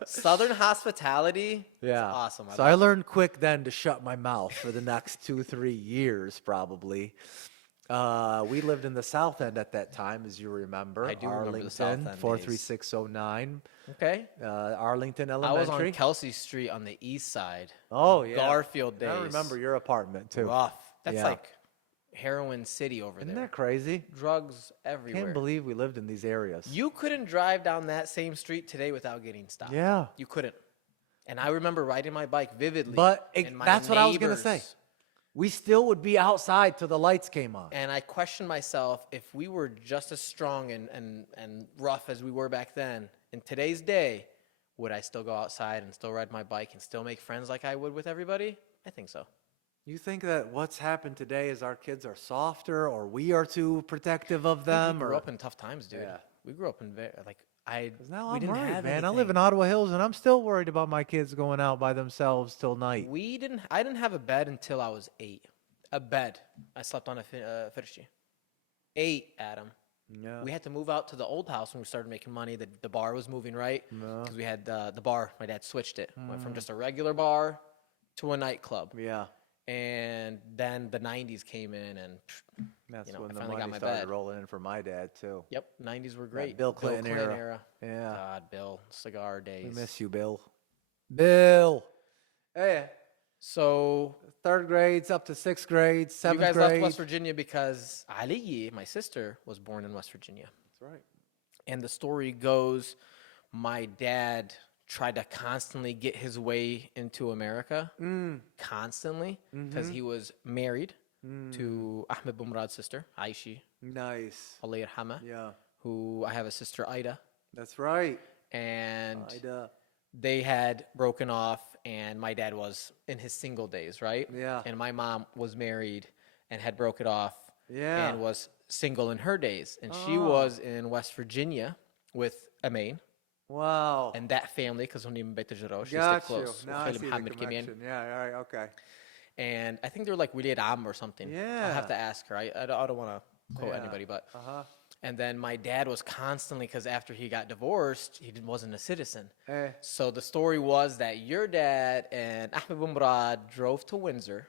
Southern hospitality. Yeah, It's awesome. So I learned quick then to shut my mouth for the next 2-3 years, probably. We lived in the South End at that time, as you remember. I do remember the South End days. 43609, Okay. Arlington I Elementary. was on Kelsey Street on the east side. Oh yeah, Garfield days. I remember your apartment too. Rough. That's Yeah. like heroin city over Isn't there. that crazy? Drugs everywhere. Can't believe we lived in these areas. You couldn't drive down that same street today without getting stopped. Yeah. You couldn't. And I remember riding my bike vividly. But and my that's what I was gonna say. neighbors- We still would be outside till the lights came on. And I questioned myself, if we were just as strong and rough as we were back then, in today's day, would I still go outside and still ride my bike and still make friends like I would with everybody? I think so. You think that what's happened today is our kids are softer, or we are too protective of them, we grew or up in tough times, dude. Yeah. We grew up in Because now we I'm didn't worried, have man. I live anything. in Ottawa Hills, and I'm still worried about my kids going out by themselves till night. I didn't have a bed until I was 8. A bed. I slept on a Freddy. 8, Adam. Yeah. We had to move out to the old house when we started making money. The bar was moving, right? Because we had the bar. My dad switched it. Went from just a regular bar to a nightclub. Yeah. And then the 90s came in, and That's I when the finally got money my started bed. rolling in for my dad too. Yep, 90s were great. Bill Clinton era. Yeah. God, Bill, cigar We days. miss you, Bill. Bill. Hey, So Third grades up to sixth grade, you seventh guys grade. left West Virginia because Ali, my sister, was born in West Virginia. That's right. And the story goes, my dad tried to constantly get his way into America, constantly, because he was married to Ahmed Bumrad's sister, Aishi, Nice. Allah yarhamah, Yeah, who I have a sister, Ida, that's right. and Ida. they had broken off, and my dad was in his single days, right? Yeah. And my mom was married and had broken off Yeah. and was single in her days. And she Oh. was in West Virginia with Amain. Wow. And that family, because هم من بيت الجراوش, they stay Got you. close. Now I وخالي see the محمد كمان. connection. Yeah, all right, okay. And I think they're like Wilid Am or something. I'll have to ask her. I don't want to quote Yeah. anybody, but. Uh-huh. And then my dad was constantly, because after he got divorced, wasn't a citizen. Eh. So the story was that your dad and Ahmed Bumrad drove to Windsor,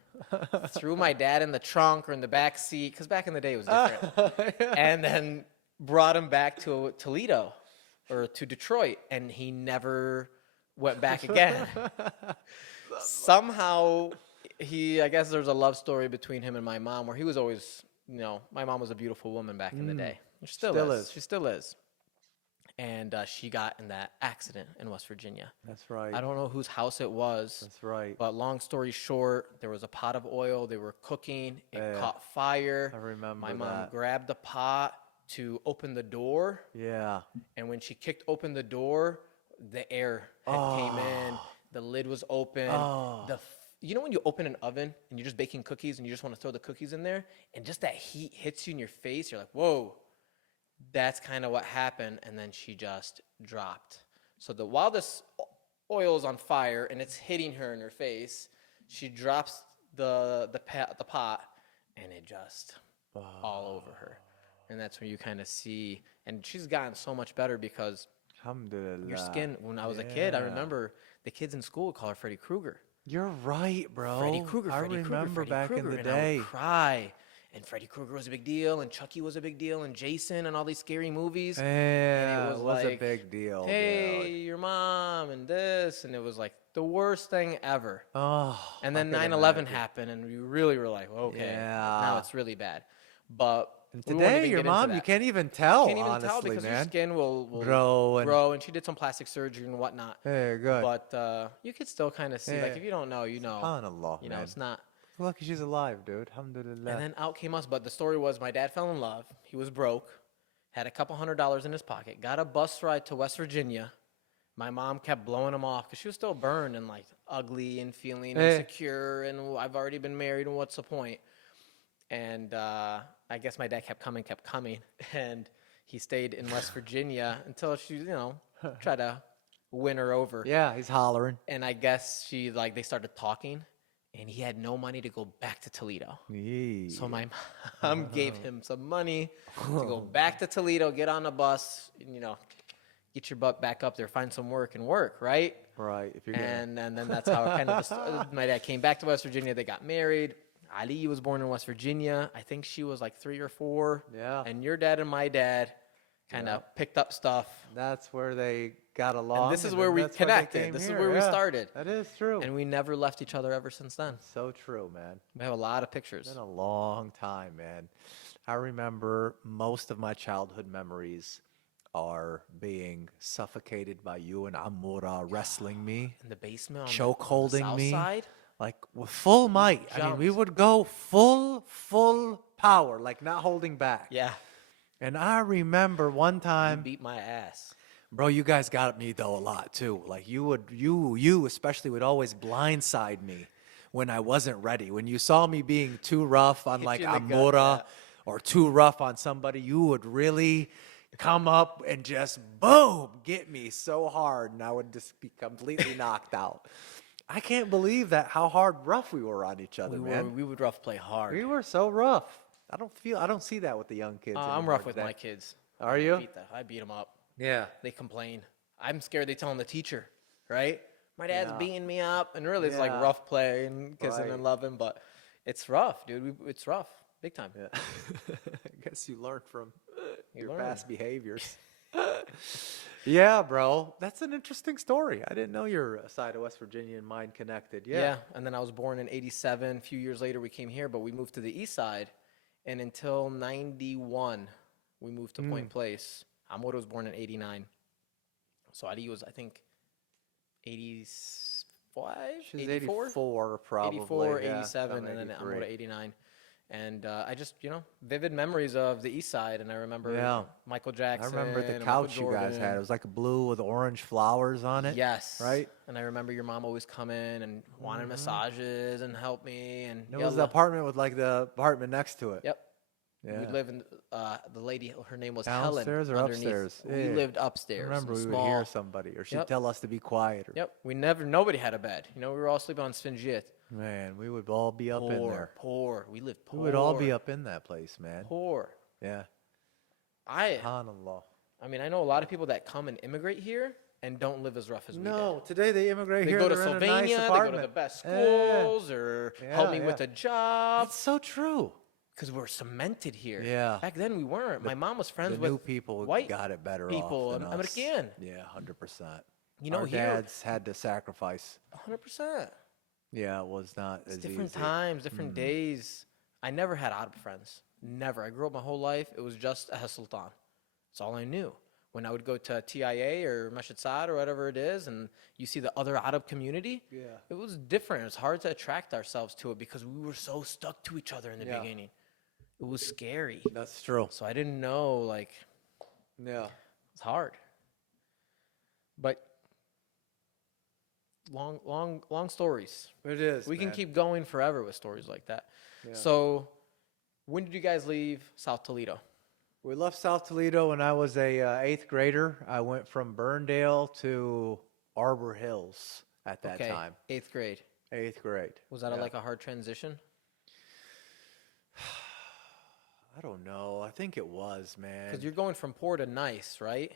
threw my dad in the trunk or in the back seat, because back in the day it was different, and then brought him back to Toledo or to Detroit, and he never went back again. Somehow, I guess there's a love story between him and my mom, where he was always, my mom was a beautiful woman back in the day. She still is. She still is. And she got in that accident in West Virginia. That's right. I don't know whose house it was. That's right. But long story short, there was a pot of oil. They were cooking. It caught fire. I remember My mom that. grabbed the pot to open the door. Yeah. And when she kicked open the door, the air had came in. The lid was open. You know when you open an oven and you're just baking cookies and you just want to throw the cookies in there, and just that heat hits you in your face, you're like, whoa. That's kind of what happened, and then she just dropped. So while this oil is on fire and it's hitting her in her face, she drops the pot, and it just all over her. And that's when you kind of see, and she's gotten so much better because Alhamdulillah. your skin. When I was a kid, I remember the kids in school would call her Freddy Krueger. You're right, bro. Freddy Krueger. I Freddy remember Krueger, back in the and day. I would cry. And Freddy Krueger was a big deal, and Chucky was a big deal, and Jason, and all these scary movies. Yeah, it was a like, big deal. Hey, dude. your mom, and this, and it was like the worst thing ever. Oh. And then 9/11 happened, and we really were like, okay, now it's really bad. But And we won't today, even your get into mom, that. you can't even tell, Can't even honestly, tell because your man. skin will Grow and she did some plastic surgery and whatnot. Hey, good. But you could still kind of see, like, if you don't know, you know. SubhanAllah, You know, man. it's not. Lucky she's alive, dude. Alhamdulillah. And then out came us. But the story was my dad fell in love. He was broke, had a couple $100s in his pocket, got a bus ride to West Virginia. My mom kept blowing him off because she was still burned and like ugly and feeling insecure. And I've already been married, and what's the point? And I guess my dad kept coming. And he stayed in West Virginia until she, tried to win her over. Yeah, he's hollering. And I guess they started talking. And he had no money to go back to Toledo. Yeah. So my mom gave him some money to go back to Toledo, get on a bus, get your butt back up there, find some work, right? Right. If you're And then that's how it kind of, my dad came back to West Virginia. They got married. Ali was born in West Virginia. I think she was like 3 or 4. Yeah. And your dad and my dad kind of picked up stuff. That's where they got along. And this is where we that's why they connected. came This is here. where we started. That is true. And we never left each other ever since then. So true, man. We have a lot of pictures. It's been a long time, man. I remember most of my childhood memories are being suffocated by you and Amura wrestling me, In the basement, choke on the holding south me, side. like with full might. I mean, we jumped. would go full power, like not holding back. Yeah, And I remember one you time, beat my ass. bro, you guys got me though a lot too. Like you especially would always blindside me when I wasn't ready. When you saw me being too rough on Hit like you in the gut, Amura yeah. or too rough on somebody, you would really come up and just boom, get me so hard, and I would just be completely knocked out. I can't believe that how hard rough we were on each other, man. We would rough play hard. We were so rough. I don't see that with the young kids. I'm anymore rough with today. my kids. Are you? I beat them up. Yeah. They complain. I'm scared they tell the teacher, right? My dad's Yeah. beating me up, and really it's like Yeah. rough play and kissing Right. and loving, but it's rough, dude. It's rough, big time. Yeah. I guess you learned from You your learn. past behaviors. Yeah, bro. That's an interesting story. I didn't know your side of West Virginia and mine connected. Yeah. And then I was born in '87. A few years later, we came here, but we moved to the east side, and until '91, we moved to Point Place. Amor was born in '89, so Adi was, I think, 85, She's 84? 84, probably. 84, yeah, 87, something and then 83. Amor 89. And I just, vivid memories of the east side, and I remember Yeah. Michael I Jackson. remember the and Michael couch you guys had. Jordan. It was like blue with orange flowers on it. Yes. Right? And I remember your mom always coming and wanted massages and help me. And It was the apartment with like the apartment next to it. Yep. Yeah. We live in the lady. Her name was Downstairs Helen. or underneath. upstairs? We Yeah. lived I upstairs. remember we small. would hear somebody, or she'd Yep. tell us to be quiet. Or, Yep. Nobody had a bed. We were all sleeping on Sfingiet. Man, we would all be up in there. Poor. We lived poor. We would all be up in that place, man. Poor. Yeah. I SubhanAllah. mean, I know a lot of people that come and immigrate here and don't live as rough as we did. No, today they immigrate They here. go to they're in a Sylvania, nice they go to apartment. the best Yeah. schools, or help me Yeah, with yeah. a job. That's so true. Because we're cemented here. Yeah. Back then we weren't. My mom was friends The with new people white got it better people, off than us. American. Yeah, 100%. Our Our here, dads had to sacrifice. 100%. Yeah, it was not It's as different easy. times, different days. I never had Arab friends. Never. I grew up my whole life. It was just a Sultan. That's all I knew. When I would go to TIA or Masjid Saad or whatever it is, and you see the other Arab community, it was different. It was hard to attract ourselves to it because we were so stuck to each other in the Yeah. beginning. It was scary. That's true. So I didn't know, Yeah. it's hard. But long stories. It is. We can man. keep going forever with stories like that. Yeah. So, when did you guys leave South Toledo? We left South Toledo when I was a eighth grader. I went from Burndale to Arbor Hills at that time. 8th grade. Eighth grade. Was that Yeah. like a hard transition? I don't know. I think it was, man. Because you're going from poor to nice, right?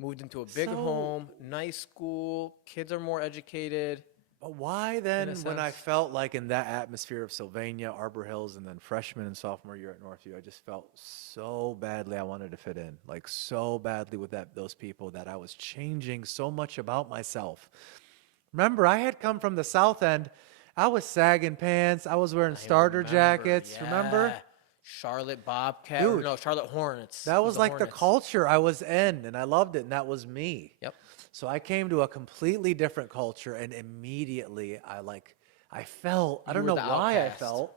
Moved into a big So- home, nice school, kids are more educated. But why then, In a when I sense. felt like in that atmosphere of Sylvania, Arbor Hills, and then freshman and sophomore year at Northview, I just felt so badly I wanted to fit in, like so badly with those people that I was changing so much about myself. Remember, I had come from the South End. I was sagging pants. I was wearing starter jackets. Remember? Yeah. Charlotte Bobcat. Dude, No, Charlotte Hornets. That It was like the Hornets. culture I was in, and I loved it, and that was me. Yep. So I came to a completely different culture, and immediately I felt, I don't were know the why I outcast. felt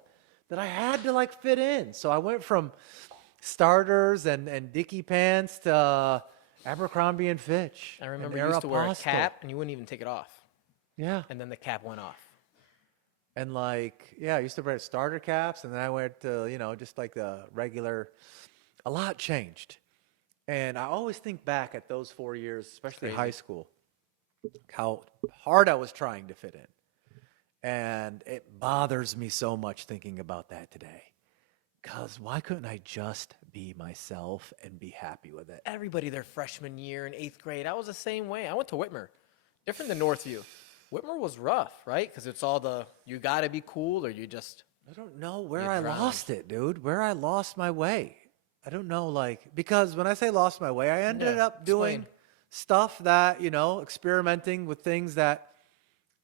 that I had to like fit in. So I went from starters and Dickie pants to Abercrombie and Fitch. I and remember you used to wear a Aeropostale. cap and you wouldn't even take it off. Yeah. And then the cap went off. And like, yeah, I used to wear starter caps, and then I went to, just like the regular, a lot changed. And I always think back at those 4 years, especially crazy. high school, how hard I was trying to fit in. And it bothers me so much thinking about that today. Because why couldn't I just be myself and be happy with it? Everybody their freshman year in 8th grade. I was the same way. I went to Whitmer. Different than Northview. Whitmer was rough, right? Because it's all you got to be cool or you just. I don't know where You I drowned. lost it, dude. Where I lost my way. I don't know, because when I say lost my way, I ended Yeah, up doing explain. stuff that, experimenting with things that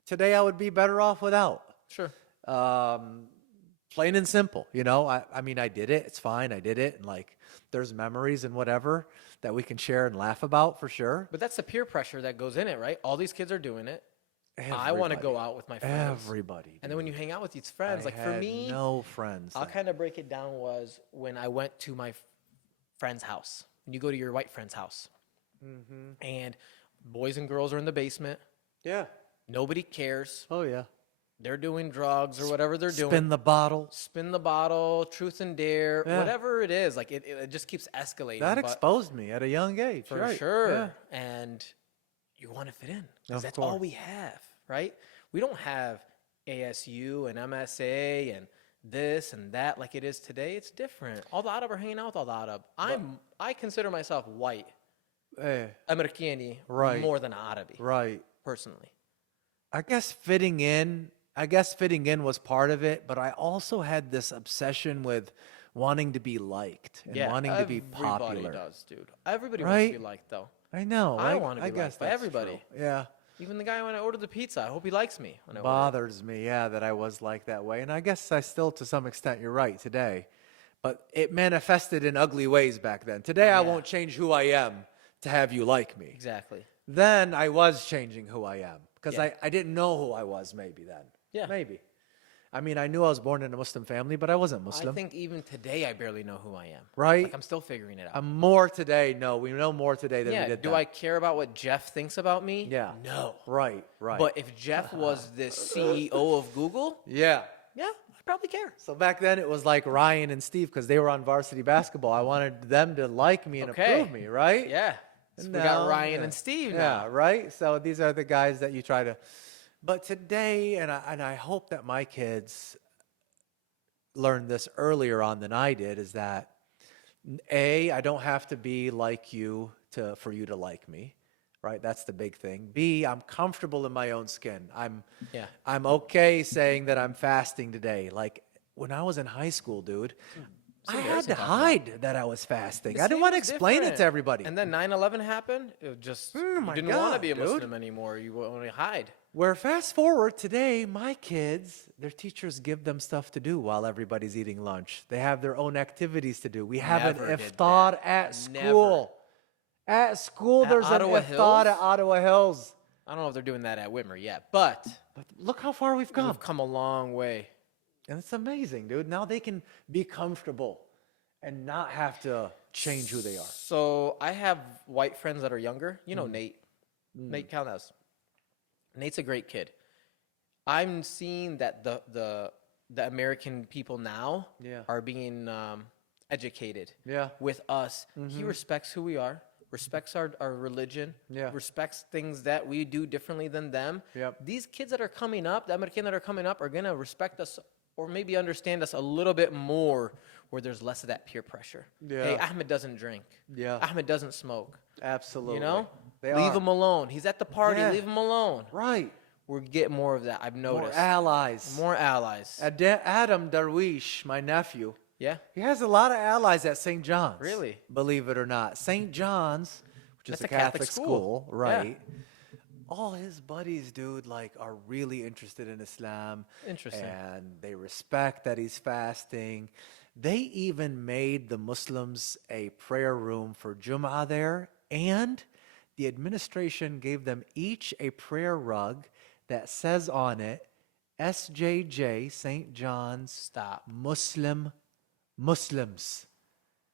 today I would be better off without. Sure. Plain and simple, I mean, I did it. It's fine. I did it. And there's memories and whatever that we can share and laugh about for sure. But that's the peer pressure that goes in it, right? All these kids are doing it. I want to go Everybody. out with my friends. Everybody. And then when you hang out with these friends, I for had me, no friends. I'll then. kind of break it down was when I went to my friend's house. When you go to your white friend's house. And boys and girls are in the basement. Yeah. Nobody cares. Oh, yeah. They're doing drugs or whatever they're doing. Spin the bottle. Spin the bottle, truth and dare, Yeah. whatever it is. It just keeps escalating. That but exposed me at a young age. for right. sure. Yeah. And you want to fit in Of because that's all course. we have, right? We don't have ASU and MSA and this and that like it is today. It's different. All the Arab are hanging out with all the Arab. I consider myself white, Eh, Americani, Right. more than Arabi, right. personally. I guess fitting in was part of it, but I also had this obsession with wanting to be liked and Yeah, wanting to be everybody popular. does, dude. Everybody wants Right? to be liked, though. I know. I want to be guess liked by that's everybody. true. Yeah. Even the guy when I ordered the pizza, I hope he likes me when I order it. Bothers me, yeah, that I was like that way. And I guess I still, to some extent, you're right today. But it manifested in ugly ways back then. Today, I Yeah. won't change who I am to have you like me. Exactly. Then I was changing who I am because Yeah. I didn't know who I was maybe then. Yeah. Maybe. I mean, I knew I was born in a Muslim family, but I wasn't Muslim. I think even today I barely know who I am. Right? Like I'm still figuring it out. I'm more today. No, we know more today than we Yeah. did Do then. I care about what Jeff thinks about me? Yeah. No. Right, right. But if Jeff was the CEO of Google, yeah. yeah, I'd probably care. So back then it was like Ryan and Steve because they were on varsity basketball. I wanted them to like me and Okay. approve me, right? Yeah. So we Now, got Ryan yeah. and Steve Yeah, now. right? So these are the guys that you try to. But today, and I hope that my kids learned this earlier on than I did, is that I don't have to be like you for you to like me, right? That's the big thing. B, I'm comfortable in my own skin. Yeah. I'm okay saying that I'm fasting today. Like when I was in high school, dude, I had embarrassing to about hide that I was fasting. I didn't Same want to was explain it different. to everybody. And then 9/11 happened. It just you my didn't want to God, be a dude. Muslim anymore. You want to hide. Where fast forward today, my kids, their teachers give them stuff to do while everybody's eating lunch. They have their own activities to do. We have Never an did iftar that. at Never. school. At school, At there's Ottawa an iftar Hills? at Ottawa Hills. I don't know if they're doing that at Whitmer yet, but But look how far we've come. we've come a long way. And it's amazing, dude. Now they can be comfortable and not have to change who they are. So I have white friends that are younger. You know Nate. Nate Calnez. Nate's a great kid. I'm seeing that the American people now Yeah. are being educated Yeah. with us. He respects who we are, respects our religion, Yeah. respects things that we do differently than them. Yep. These kids that are coming up, the American that are coming up, are going to respect us or maybe understand us a little bit more where there's less of that peer pressure. Yeah. Hey, Ahmed doesn't drink. Yeah. Ahmed doesn't smoke. Absolutely. You know? They leave are. him alone. He's at the party. Yeah. Leave him alone. Right. We're getting more of that. I've More noticed. allies. More allies. Adam Darwish, my nephew, Yeah. he has a lot of allies at St. John's. Really? Believe it or not. St. John's, which is That's a a Catholic Catholic school. school, right? All his buddies, dude, like are really interested in Islam. Interesting. And they respect that he's fasting. They even made the Muslims a prayer room for Jum'ah there, and the administration gave them each a prayer rug that says on it, SJJ, St. John's Stop. Muslims.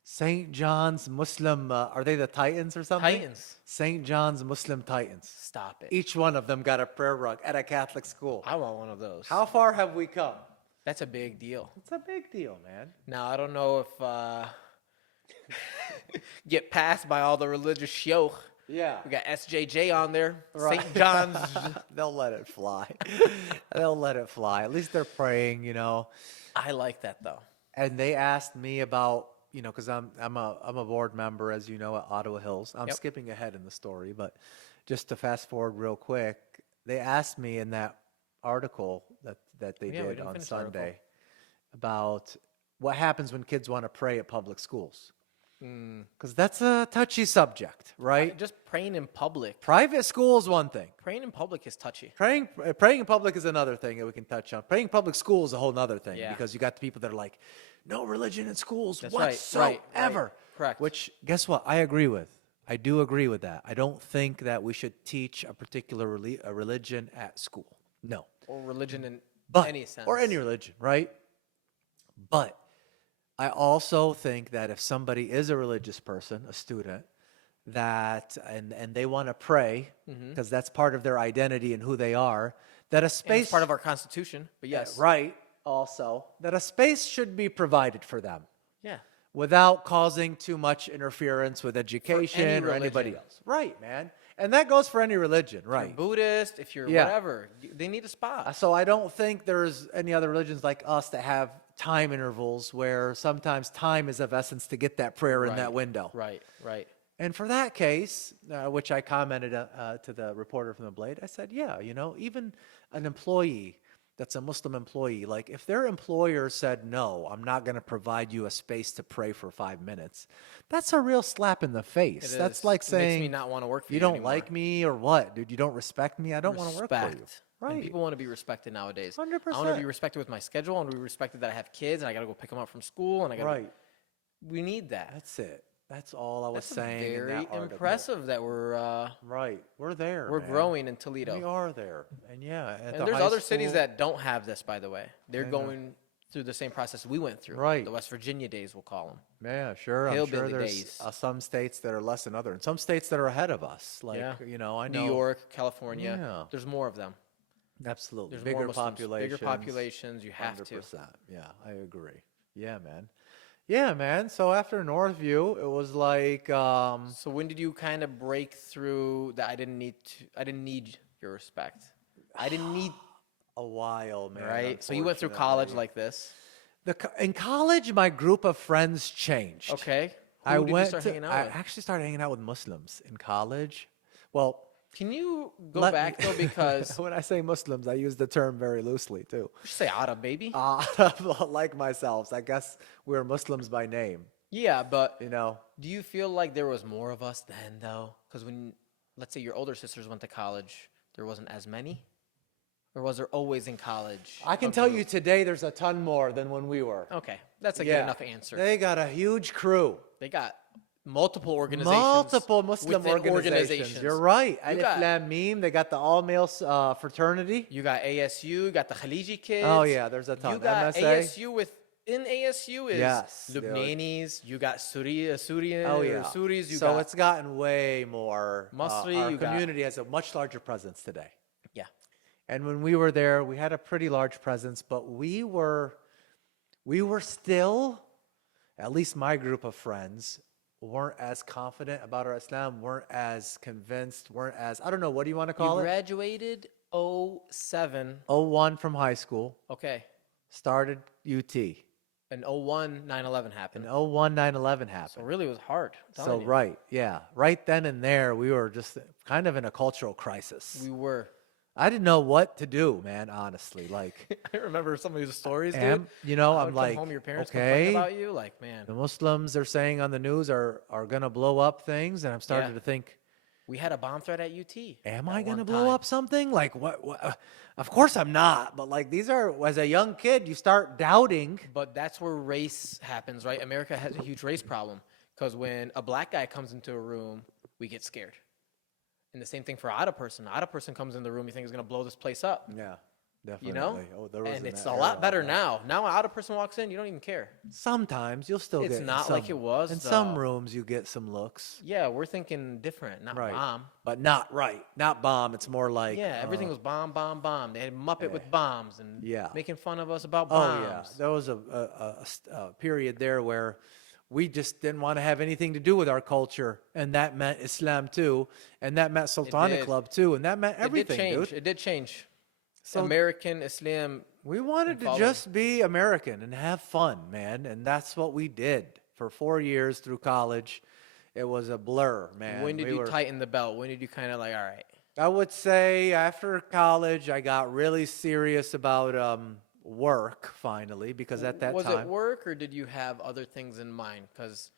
St. John's Muslim, are they the Titans or something? Titans. St. John's Muslim Titans. Stop it. Each one of them got a prayer rug at a Catholic school. I want one of those. How far have we come? That's a big deal. It's a big deal, man. Now, I don't know if get passed by all the religious shioch. Yeah. We got SJJ on there. Right. St. John's. They'll let it fly. They'll let it fly. At least they're praying, you know. I like that, though. And they asked me about, you know, because I'm a board member, as you know, at Ottawa Hills. I'm Yep. skipping ahead in the story, but just to fast forward real quick, they asked me in that article that they Yeah, we did didn't on finish the article. Sunday about what happens when kids want to pray at public schools. Because that's a touchy subject, right? Just praying in public. Private school is one thing. Praying in public is touchy. Praying in public is another thing that we can touch on. Praying in public school is a whole nother thing Yeah. because you got the people that are like, no religion in schools That's right, whatsoever. right. Correct. Which, guess what? I agree with. I do agree with that. I don't think that we should teach a particular religion at school. No. Or religion in But, any sense. or any religion, right? But I also think that if somebody is a religious person, a student, that and they want to pray because that's part of their identity and who they are, that a And space it's part of our constitution, but yes. right, also that a space should be provided for them Yeah. without causing too much interference with education or anybody religion. else. Right, man. And that goes for any religion, If you're right? Buddhist, if you're Yeah. whatever, they need a spot. So I don't think there's any other religions like us that have time intervals where sometimes time is of essence to get that prayer in that window. Right, right. And for that case, which I commented to the reporter from the Blade, I said, yeah, you know, even an employee that's a Muslim employee, like if their employer said, no, I'm not going to provide you a space to pray for 5 minutes, that's a real slap in the face. It That's is. like It makes me saying, not want to work for you you don't anymore. like me or what? Dude, you don't respect me? I don't want to work for you. Respect. Right. And people want to be respected nowadays. 100%. I want to be respected with my schedule. I want to be respected that I have kids and I got to go pick them up from school and I got Right. we need that. That's it. That's all I was That's saying. in very that article. impressive that we're Right. We're there. we're man. growing in Toledo. We are there. And yeah. At And the there's high other cities school- that don't have this, by the way. They're I know. going through the same process we went through. Right. The West Virginia days, we'll call them. Yeah, sure. I'm sure Hillbilly there's days. some states that are less than others, and some states that are ahead of us. Like, Yeah. I know. New York, California. Yeah. There's more of them. Absolutely. There's bigger more Muslims, populations. bigger populations. You have to. 100%. Yeah, I agree. Yeah, man. Yeah, man. So after Northview, it was like, So when did you kind of break through that I didn't need your respect? I didn't need, a while, man. right? So you went through college unfortunately. like this. In college, my group of friends changed. Okay. Who I did you went start to. hanging out I with? actually started hanging out with Muslims in college. Well, Can you go let back me- though? Because when I say Muslims, I use the term very loosely too. you should say Arab, baby. Like myself, I guess we're Muslims by name. Yeah, but You know, do you feel like there was more of us then, though? Because when, let's say, your older sisters went to college, there wasn't as many? Or was there always in college? I can a tell group? you today, there's a ton more than when we were. Okay, that's a good enough answer. They got a huge crew. They got multiple organizations. Multiple Muslim within organizations. You're right. You Alif got- Lam Mim. They got the all-male fraternity. You got ASU, you got the Khaliji kids. Oh, yeah, there's a ton. You got MSA. ASU within ASU is Yes, dude. Lebanese. You got Syrian. Oh, yeah. Suris. You So got it's gotten way more. Masri, Our you got- community has a much larger presence today. yeah. And when we were there, we had a pretty large presence, but we were still, at least my group of friends, weren't as confident about our Islam, weren't as convinced, weren't as, I don't know, what do you want to You call it? graduated 07. 01 from high school, Okay. started UT. And 01, 9/11 happened. And 01, 9/11 So happened. really it was hard. I'm So, telling you. right, yeah. Right then and there, we were just kind of in a cultural crisis. We were. I didn't know what to do, man, honestly. Like, I remember some of these stories, dude. I'm I I'm would like, come home, your parents okay. complain about you. Like, man, The Muslims are saying on the news are going to blow up things, and I'm starting Yeah. to think, we had a bomb threat at UT. am at I going to one blow time. up something? Like, what? Of course I'm not, but like these are, as a young kid, you start doubting. But that's where race happens, right? America has a huge race problem because when a black guy comes into a room, we get scared. And the same thing for Otta person. Otta person comes in the room, you think is going to blow this place up. Yeah, definitely. You know? Oh, there was And an it's a era lot like better that. now. Now an Otta person walks in, you don't even care. Sometimes you'll still It's get. in not like some- it was, In some though. rooms, you get some looks. Yeah, we're thinking different, not Right. bomb. But not right. Not bomb. It's more like. Yeah, everything was bomb, bomb, bomb. They had Muppet with bombs and Yeah. making fun of us about Oh bombs. yeah, there was a period there where we just didn't want to have anything to do with our culture, and that meant Islam too, and that meant Sultan did. Club too, and that meant everything, it did change. dude. It did change. So- American Islam. We wanted and to following. just be American and have fun, man, and that's what we did for 4 years through college. It was a blur, man. When did We you were- tighten the belt? When did you kind of like, all right? I would say after college, I got really serious about work finally, because at that was time. it work or did you have other things in mind? Because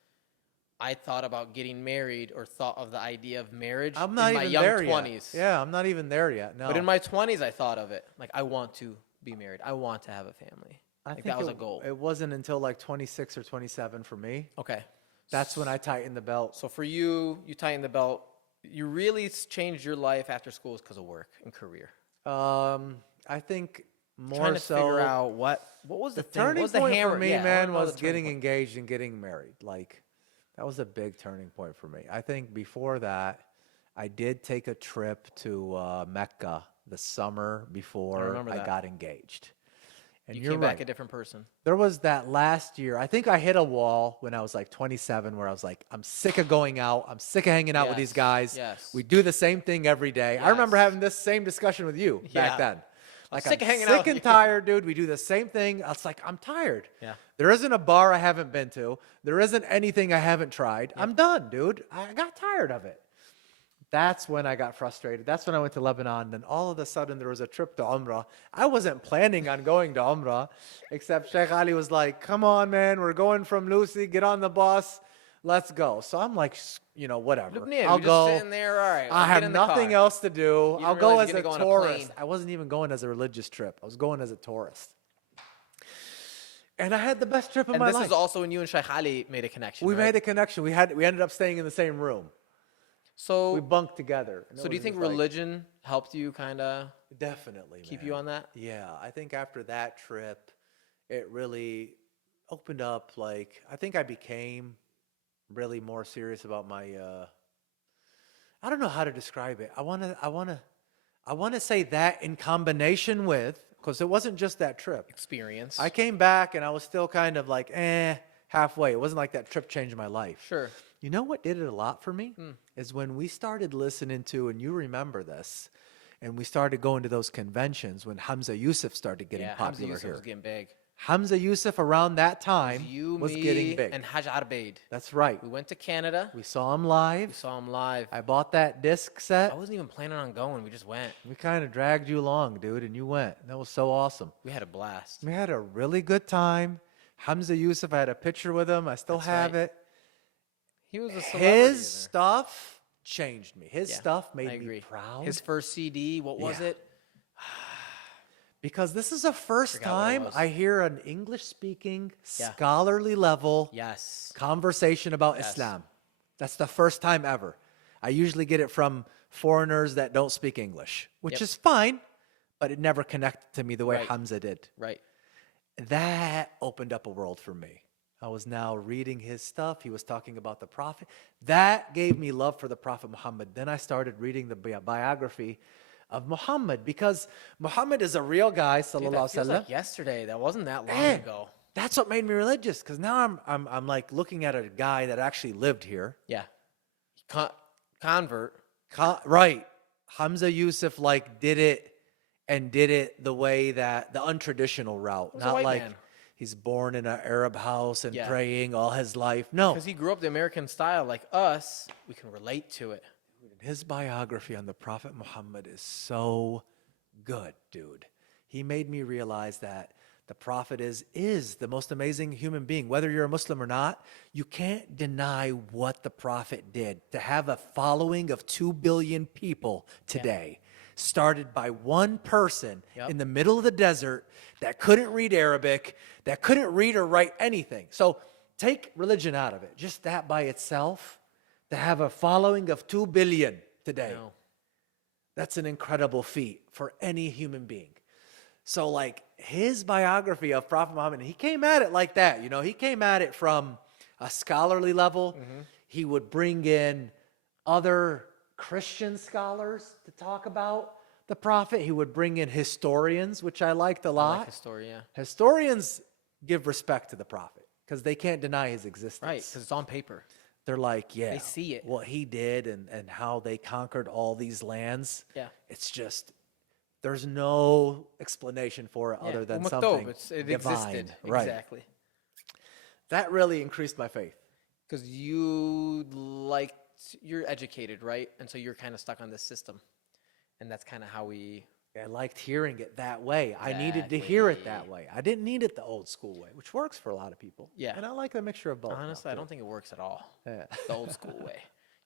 I thought about getting married or thought of the idea of marriage I'm not in my even young there 20s. yet. Yeah, I'm not even there yet. No, But in my 20s, I thought of it. Like, I want to be married. I want to have a family. I Like, think that was it, a goal. It wasn't until like 26 or 27 for me. Okay. That's when I tightened the belt. So for you, you tightened the belt. You really changed your life after school because of work and career. I think more Trying to so. figure out what was the, the thing? What turning was the point hammer? for me, Yeah, I wanna man, know the was turning getting point. engaged and getting married. Like, that was a big turning point for me. I think before that, I did take a trip to Mecca the summer before remember I that. got engaged. And You you're came right. back a different person. There was that last year. I think I hit a wall when I was like 27 where I was like, I'm sick of going out. I'm sick of hanging out with these Yes, guys. yes. We do the same thing every day. I remember Yes. having this same discussion with you Yeah. back then. Like, sick of hanging sick out with and you. tired, dude. We do the same thing. It's like, I'm tired. Yeah. There isn't a bar I haven't been to. There isn't anything I haven't tried. I'm done, dude. I got tired of it. That's when I got frustrated. That's when I went to Lebanon. Then all of a sudden there was a trip to Umrah. I wasn't planning on going to Umrah, except Sheikh Ali was like, come on, man, we're going from Lucy, get on the bus, let's go. So I'm like, whatever. Lebanon, I'll we go. just sitting there, all right. I get have in the nothing car. else to do. You I'll didn't go realize as you're a gonna go on a tourist. plane. I wasn't even going as a religious trip. I was going as a tourist. And I had the best trip of And my this life. is also when you and Sheikh Ali made a connection. We right? made a connection. We ended up staying in the same room. So, We bunked together. And it so do you was think just like- religion helped you kind of Definitely, keep man. you on that? Yeah, I think after that trip, it really opened up. Like, I think I became really more serious about my. I don't know how to describe it. I wanna say that in combination with, because it wasn't just that trip. Experience. I came back and I was still kind of like, halfway. It wasn't like that trip changed my life. Sure. You know what did it a lot for me? Is when we started listening to, and you remember this, and we started going to those conventions when Hamza Yusuf started getting Yeah, Hamza popular Yusuf here. was getting big. Hamza Yusuf around that time You, was me, getting big. and Haj Arbeid. That's right. We went to Canada. We saw him We live. saw him live. I bought that disc set. I wasn't even planning on going. We just went. We kind of dragged you along, dude, and you went. That was so awesome. We had a blast. We had a really good time. Hamza Yusuf, I had a picture with him. I still That's have right. it. He was a celebrity. His there. stuff changed me. His Yeah, stuff I made me agree. proud. His first CD, what was Yeah. it? Because this is the first Forgot what it time was. I hear an English-speaking, Yeah. scholarly level Yes. conversation about Yes. Islam. That's the first time ever. I usually get it from foreigners that don't speak English, which Yep. is fine, but it never connected to me the way Right. Hamza did. Right. That opened up a world for me. I was now reading his stuff. He was talking about the Prophet. That gave me love for the Prophet Muhammad. Then I started reading the biography of Muhammad, because Muhammad is a real guy, Dude, sallallahu that alaihi feels wasallam. like yesterday. That wasn't that long Man, ago. that's what made me religious, because now I'm like looking at a guy that actually lived here. Yeah. Convert. Right. Hamza Yusuf did it the way that the untraditional route, was a not white like man. he's born in an Arab house and Yeah. praying all his life. No. Because he grew up the American style like us. We can relate to it. His biography on the Prophet Muhammad is so good, dude. He made me realize that the Prophet is the most amazing human being. Whether you're a Muslim or not, you can't deny what the Prophet did. To have a following of 2 billion people today, started by one person Yep. in the middle of the desert that couldn't read Arabic, that couldn't read or write anything. So take religion out of it. Just that by itself, to have a following of 2 billion today. No. That's an incredible feat for any human being. So his biography of Prophet Muhammad, he came at it like that. He came at it from a scholarly level. He would bring in other Christian scholars to talk about the Prophet. He would bring in historians, which I liked a I lot. like his story, yeah. Historians give respect to the Prophet because they can't deny his existence. Right, because it's on paper. They're like, yeah, They see it. what he did and how they conquered all these lands. Yeah. It's just, there's no explanation for it Yeah. other than Umaktub, something it divine. existed. Right. Exactly. That really increased my faith. Because you're educated, right? And so you're kind of stuck on this system. And that's kind of how we... I liked hearing it that way. I needed to hear it that way. I didn't need it the old school way, which works for a lot of people. Yeah. And I like a mixture of both. now, Honestly, I too. don't think it works at all. Yeah. The old school way.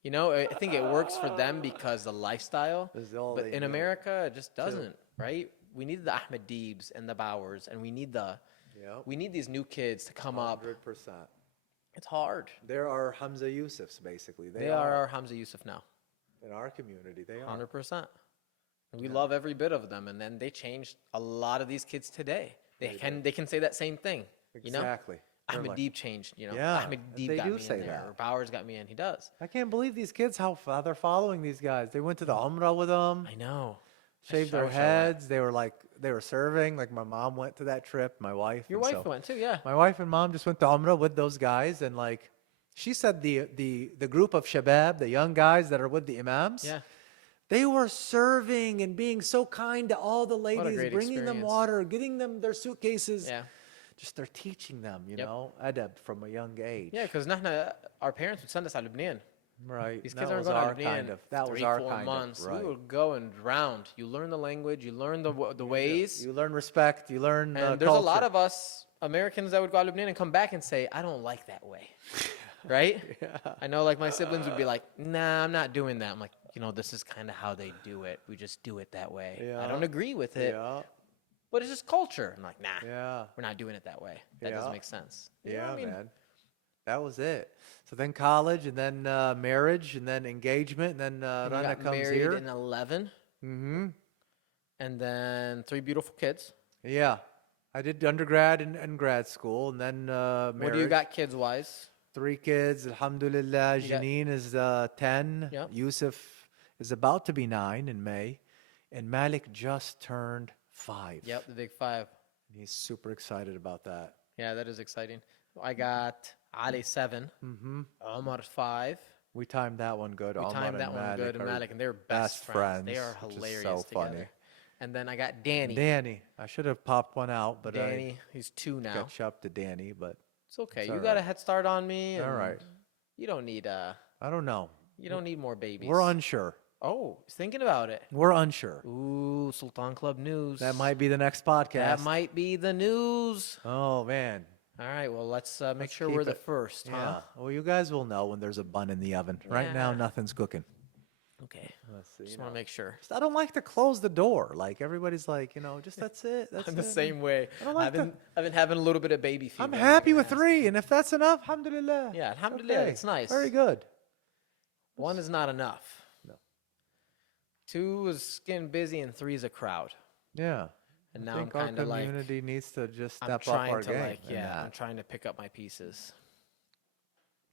I think it works for them because the lifestyle. This is all But they in know. America, it just doesn't, right? We need the Ahmed Deebs and the Bowers, and we need these new kids to come up. 100%. It's hard. There are Hamza Yusufs, basically. They are our Hamza Yusuf now, in our community. They are. 100%. And we love every bit of them. And then they changed a lot of these kids today. They can say that same thing. Exactly. They're Ahmed like- Deeb changed. Yeah, Ahmed they Deeb got do me say in there. that. Or Bowers got me in. He does. I can't believe these kids, how they're following these guys. They went to the Umrah with them, I know. shaved I their wish I went. heads. They were serving. Like my mom went to that trip, my wife. Your and wife so went too, yeah. My wife and mom just went to Umrah with those guys. And she said the group of shabab, the young guys that are with the imams, Yeah. they were serving and being so kind to all the ladies, great bringing them experience. water, getting them their suitcases. Yeah. Just they're teaching them, Yep. adab from a young age. Yeah, because our parents would send us to Lebanon. Right. These That kids aren't was going our to kind Lebanon of. That was 3, our 4 kind months. of. Right. We would go and drowned. You learn the language, you learn the ways, You learn respect. You learn and there's culture. a lot of us Americans that would go to Lebanon and come back and say, "I don't like that way." Right? I know, like my siblings would be like, "Nah, I'm not doing that." I'm like, this is kind of how they do it. We just do it that way. I Yeah. don't agree with it, Yeah. but it's just culture. I'm like, nah, Yeah. we're not doing it that way. That Yeah. doesn't make sense. You know what Yeah, I mean? man. That was it. So then college, and then marriage, and then engagement, and then And you Rana got comes married here. in 11, Mm-hmm. and then 3 beautiful kids. Yeah. I did undergrad and grad school, and then marriage. What do you got kids-wise? 3 kids, alhamdulillah. You got- Janine is 10. Yep. Yusuf is about to be 9 in May. And Malik just turned 5. Yep, the big 5. And he's super excited about that. Yeah, that is exciting. I got Ali 7, Mm-hmm. Omar 5. We timed that one good. We Omar timed and that one good, and are Malik, and they're best friends. They are which is hilarious so together. funny. And then I got Danny. Danny. I should have popped one out, but Danny, he's 2 I now. catch up to Danny, but It's okay. It's You all got a right. head start on me. all and right. You don't need I don't know. more babies. We're unsure. Oh, he's thinking about it. We're unsure. Ooh, Sultan Club news. That might be the next podcast. That might be the news. Oh, man. All right, well, let's make Let's sure keep we're the it- first, Yeah. huh? Well, you guys will know when there's a bun in the oven. Right now, Yeah. nothing's cooking. Okay. Let's see. Just want to make sure. I don't like to close the door. Like everybody's like, just that's it. That's I'm the it. same way. I don't like I've been having a little bit of baby fever. I'm I'm happy not with gonna 3, and if that's enough, alhamdulillah. Yeah, alhamdulillah, Okay. it's nice. Very good. ask. 1 is not enough. No. 2 is getting busy, and 3 is a crowd. Yeah. And I now I'm think our kind of like, community needs to just I'm step up trying our to game. like, in yeah, I'm that. trying to pick up my pieces.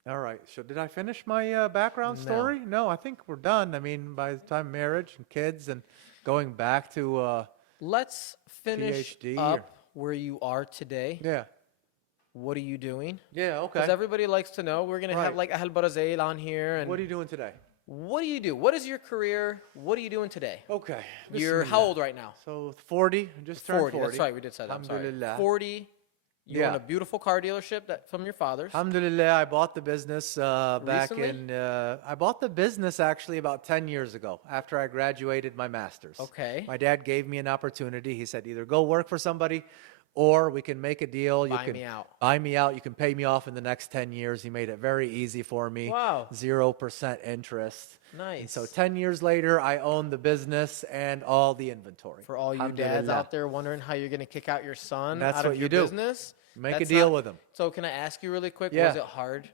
All right. So did I finish my background No. story? No, I think we're done. I mean, by the time marriage and kids and going back to Let's finish PhD up or- where you are today. yeah. What are you doing? Yeah, okay. Because everybody likes to know. We're gonna have Right. like Ahl Barazail on here. And What are you doing today? what do you do? What is your career? What are you doing today? Okay. You're how old right now? So 40. I just turned 40. That's right. We did say that. I'm sorry. Alhamdulillah. 40. You Yeah. own a beautiful car dealership from your father's. Alhamdulillah, I bought the business back Recently? I bought the business actually about 10 years ago after I graduated my master's. Okay. My dad gave me an opportunity. He said, either go work for somebody or we can make a deal. You Buy can me out. buy me out. You can pay me off in the next 10 years. He made it very easy for me. Wow. 0% interest. Nice. And so 10 years later, I own the business and all the inventory. For all you dads Alhamdulillah. out there wondering how you're gonna kick out your son That's out of what your you do. business, Make a that's deal not- with him. So can I ask you really quick? Yeah. Was it hard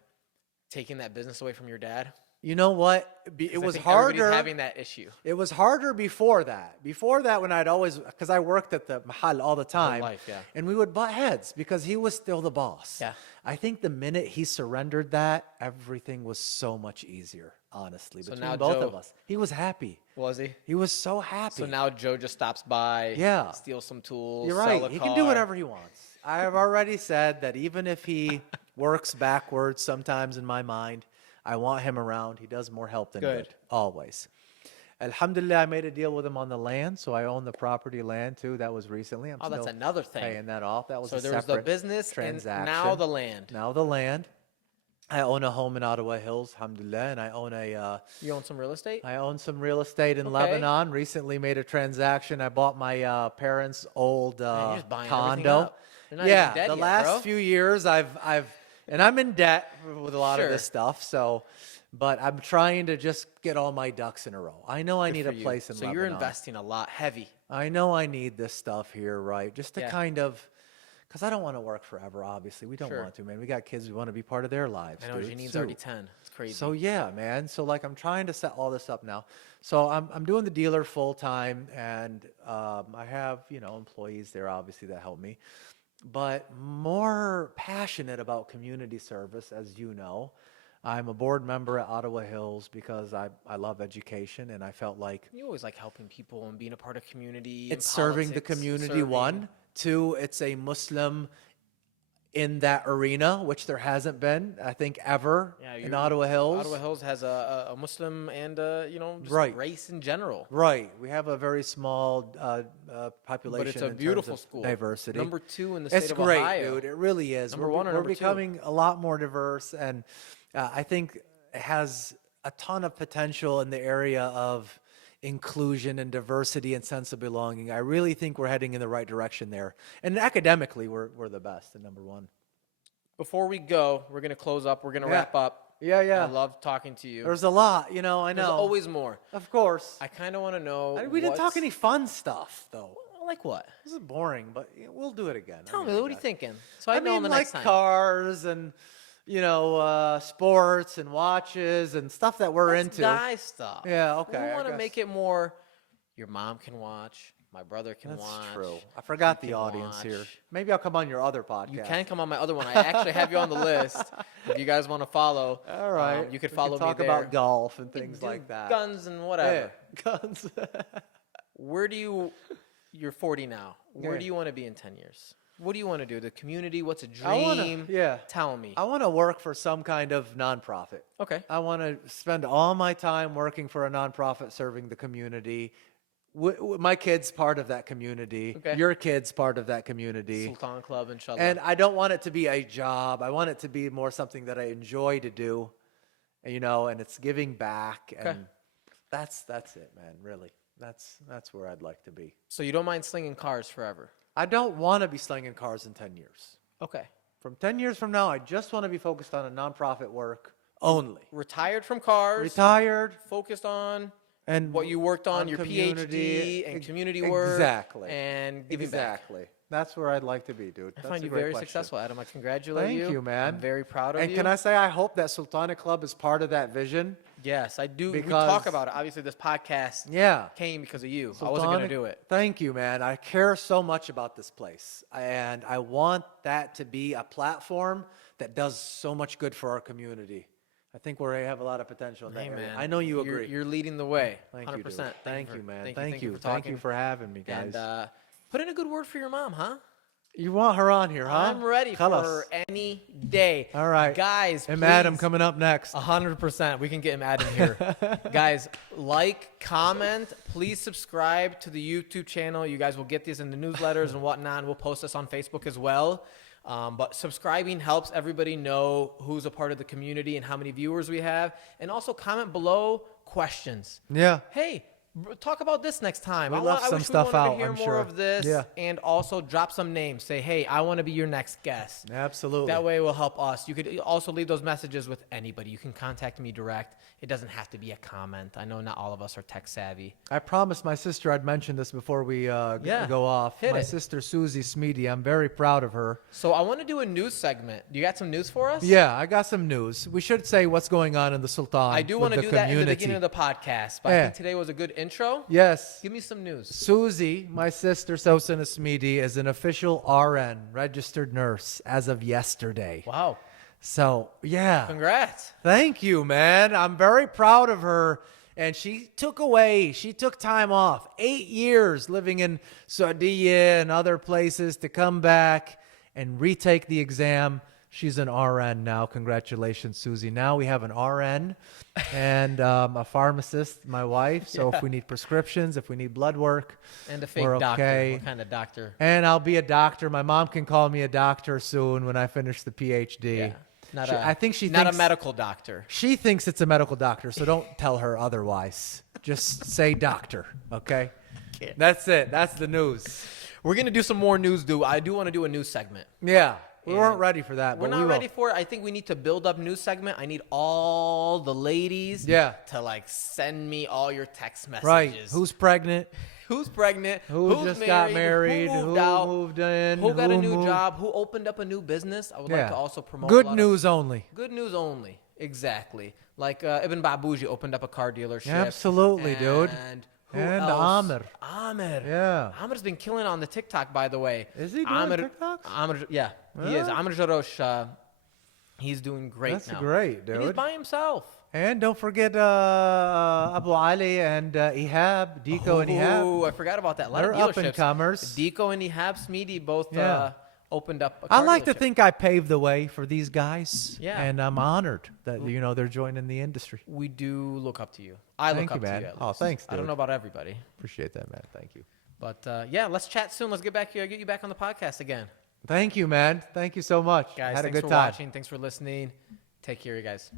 taking that business away from your dad? You know what? It 'Cause I was think everybody's harder. having that issue. It was harder before that. Before that, when I'd always, because I worked at the mahal all the time, life, yeah. and we would butt heads because he was still the boss. Yeah. I think the minute he surrendered that, everything was so much easier, honestly, So between now both Joe- of us. He was happy. Was he? He was so happy. So now Joe just stops by, Yeah. steals some tools, You're sell right. a He car. can do whatever he wants. I have already said that even if he works backwards sometimes in my mind, I want him around. He does more help than good. Good. Always. Alhamdulillah, I made a deal with him on the land, so I own the property land too. That was recently. I'm Oh, that's still another thing. paying that off. That was So a there was the separate business transaction. and now the land. Now the land. I own a home in Ottawa Hills, alhamdulillah, and I own You own some real estate? I own some real estate in Okay. Lebanon. Recently made a transaction. I bought my parents' old Man, you're just buying everything condo. up. You're not Yeah, even dead the yet, last bro. few years and I'm in debt with a lot of Sure. this stuff. So, but I'm trying to just get all my ducks in a row. I know I Good need for a you. place in So Lebanon. you're investing a lot, heavy. I know I need this stuff here, right? Just to Yeah. kind of, because I don't want to work forever. Obviously, we don't Sure. want to, man. We got kids. We want to be part of their lives. I know dude. Janine's Sue. already 10. It's crazy. So yeah, man. So like I'm trying to set all this up now. So I'm doing the dealer full time, and I have employees there obviously that help me, but more passionate about community service, as you know. I'm a board member at Ottawa Hills because I love education, and I felt like You always like helping people and being a part of community. it's and serving the politics, community. serving. One, two, it's a Muslim in that arena, which there hasn't been, I think, ever Yeah, in Ottawa Hills. Ottawa Hills has a Muslim and just Right. race in general. Right. We have a very small population. But it's a in terms beautiful of school. diversity. Number 2 in the It's state of great, Ohio. dude. It really is. Number we're, one or we're number two? becoming a lot more diverse, and I think it has a ton of potential in the area of inclusion and diversity and sense of belonging. I really think we're heading in the right direction there. And academically, we're the best and number one. Before we go, we're going to close up. We're going to wrap up. Yeah, yeah. I love talking to you. There's a lot, I know. There's always more. Of course. I kind of want to know. We didn't talk any fun stuff, though. Like what? This is boring, but we'll do it again. Tell me, what are you thinking? So I know mean, the like next time. cars and, sports and watches and stuff that we're into. Guy stuff. Yeah, okay. We want to make it more. Your mom can watch. My brother can watch. That's true. I forgot You the can audience watch. here. Maybe I'll come on your other podcast. You can come on my other one. I actually have you on the list. If you guys want to follow, All right. you could We follow can talk me there. about golf and We things do like that. Guns and whatever. Yeah, guns. You're 40 now. Where Yeah. do you want to be in 10 years? What do you want to do? The community? What's a dream? Tell me. I want to work for some kind of nonprofit. Okay. I want to spend all my time working for a nonprofit serving the community. My kid's part of that community. Okay. Your kid's part of that community. Sultan Club, inshallah. And I don't want it to be a job. I want it to be more something that I enjoy to do, and it's giving back. Okay. And that's it, man, really. That's where I'd like to be. So you don't mind slinging cars forever? I don't want to be slinging cars in 10 years. Okay. From 10 years from now, I just want to be focused on a nonprofit work only. Retired from cars. Retired. Focused on And what you worked on, your community, PhD and community work. Exactly. And giving back. Exactly. That's where I'd like to be, dude. I find you very successful, Adam. I congratulate you. Thank you, man. I'm very proud of you. And can I say I hope that Sultana Club is part of that vision? Yes, I do. We Because- talk about it. Obviously, this podcast Yeah. came because of you. I wasn't going to do it. Thank you, man. I care so much about this place. And I want that to be a platform that does so much good for our community. I think we have a lot of potential in that Hey, area. man. I know you agree. You're leading the way. Thank 100%. you, dude. Thank you, man. Thank you for Thank talking. you for having me, guys. And put in a good word for your mom, huh? You want her on here, huh? I'm ready Tell for us. her any day. All right. Guys, And please. Adam coming up next. 100%. We can get him Adam here. Guys, comment, please subscribe to the YouTube channel. You guys will get these in the newsletters and whatnot. We'll post this on Facebook as well. But subscribing helps everybody know who's a part of the community and how many viewers we have. And also comment below questions. Yeah. Hey, talk about this next time. We left some wish stuff we wanted out, to hear I'm more sure. of this. Yeah. And also drop some names. Say, hey, I want to be your next guest. Absolutely. That way it will help us. You could also leave those messages with anybody. You can contact me direct. It doesn't have to be a comment. I know not all of us are tech savvy. I promised my sister I'd mention this before we go off. Hit My it. sister Susie Smidi, I'm very proud of her. So I want to do a news segment. Do you got some news for us? Yeah, I got some news. We should say what's going on in the Sultan. I do want to do that in the beginning of the podcast, but I Yeah. think today was a good intro. Yes. Give me some news. Susie, my sister Sosan Smidi, is an official RN, registered nurse, as of yesterday. Wow. So, yeah. Congrats. Thank you, man. I'm very proud of her. And she took time off, 8 years living in Saudi and other places to come back and retake the exam. She's an RN now. Congratulations, Susie. Now we have an RN and a pharmacist, my wife. So if we need prescriptions, if we need blood work, And a fake we're doctor. okay. What kind of doctor? And I'll be a doctor. My mom can call me a doctor soon when I finish the PhD. Yeah. I think she not thinks, a medical doctor. She thinks it's a medical doctor, so don't tell her otherwise. Just say doctor, okay? Okay. That's it. That's the news. We're going to do some more news, I do want to do a news segment. Yeah. We And weren't ready for that, We're but we not will. ready for it. I think we need to build up news segment. I need all the ladies Yeah. to send me all your text messages. Right. Who's pregnant? Who's pregnant? Who who's just got married? Who Who moved out? moved in? Who got a who new moved- job? Who opened up a new business? I would like Yeah. to also promote Good a lot news only. Good news only. Exactly. Like Ibn Babuji opened up a car dealership. Absolutely, dude. And who And else? Amr. Amr. Yeah. Amir's been killing on the TikTok, by the way. Is he doing Amr, TikToks? Amr, yeah, he is. Amr Jarosh, he's doing great That's now. great, And he's dude. by himself. And don't forget Abu Ali and Ihab, Deco and Ihab. Ooh, I forgot about that. A lot They're of up and dealerships. comers. Deco and Ihab Smidi both Yeah. opened up a I car like to dealership. think I paved the way for these guys. Yeah. And I'm honored that, they're joining the industry. We do look up to you. I Thank look up you, to man. you. At Oh, least. thanks, I don't dude. know about everybody. Appreciate that, man. Thank you. But yeah, let's chat soon. Let's get back here. Get you back on the podcast again. Thank you, man. Thank you so much. Guys, Had a thanks good for time. watching. Thanks for listening. Take care, you guys.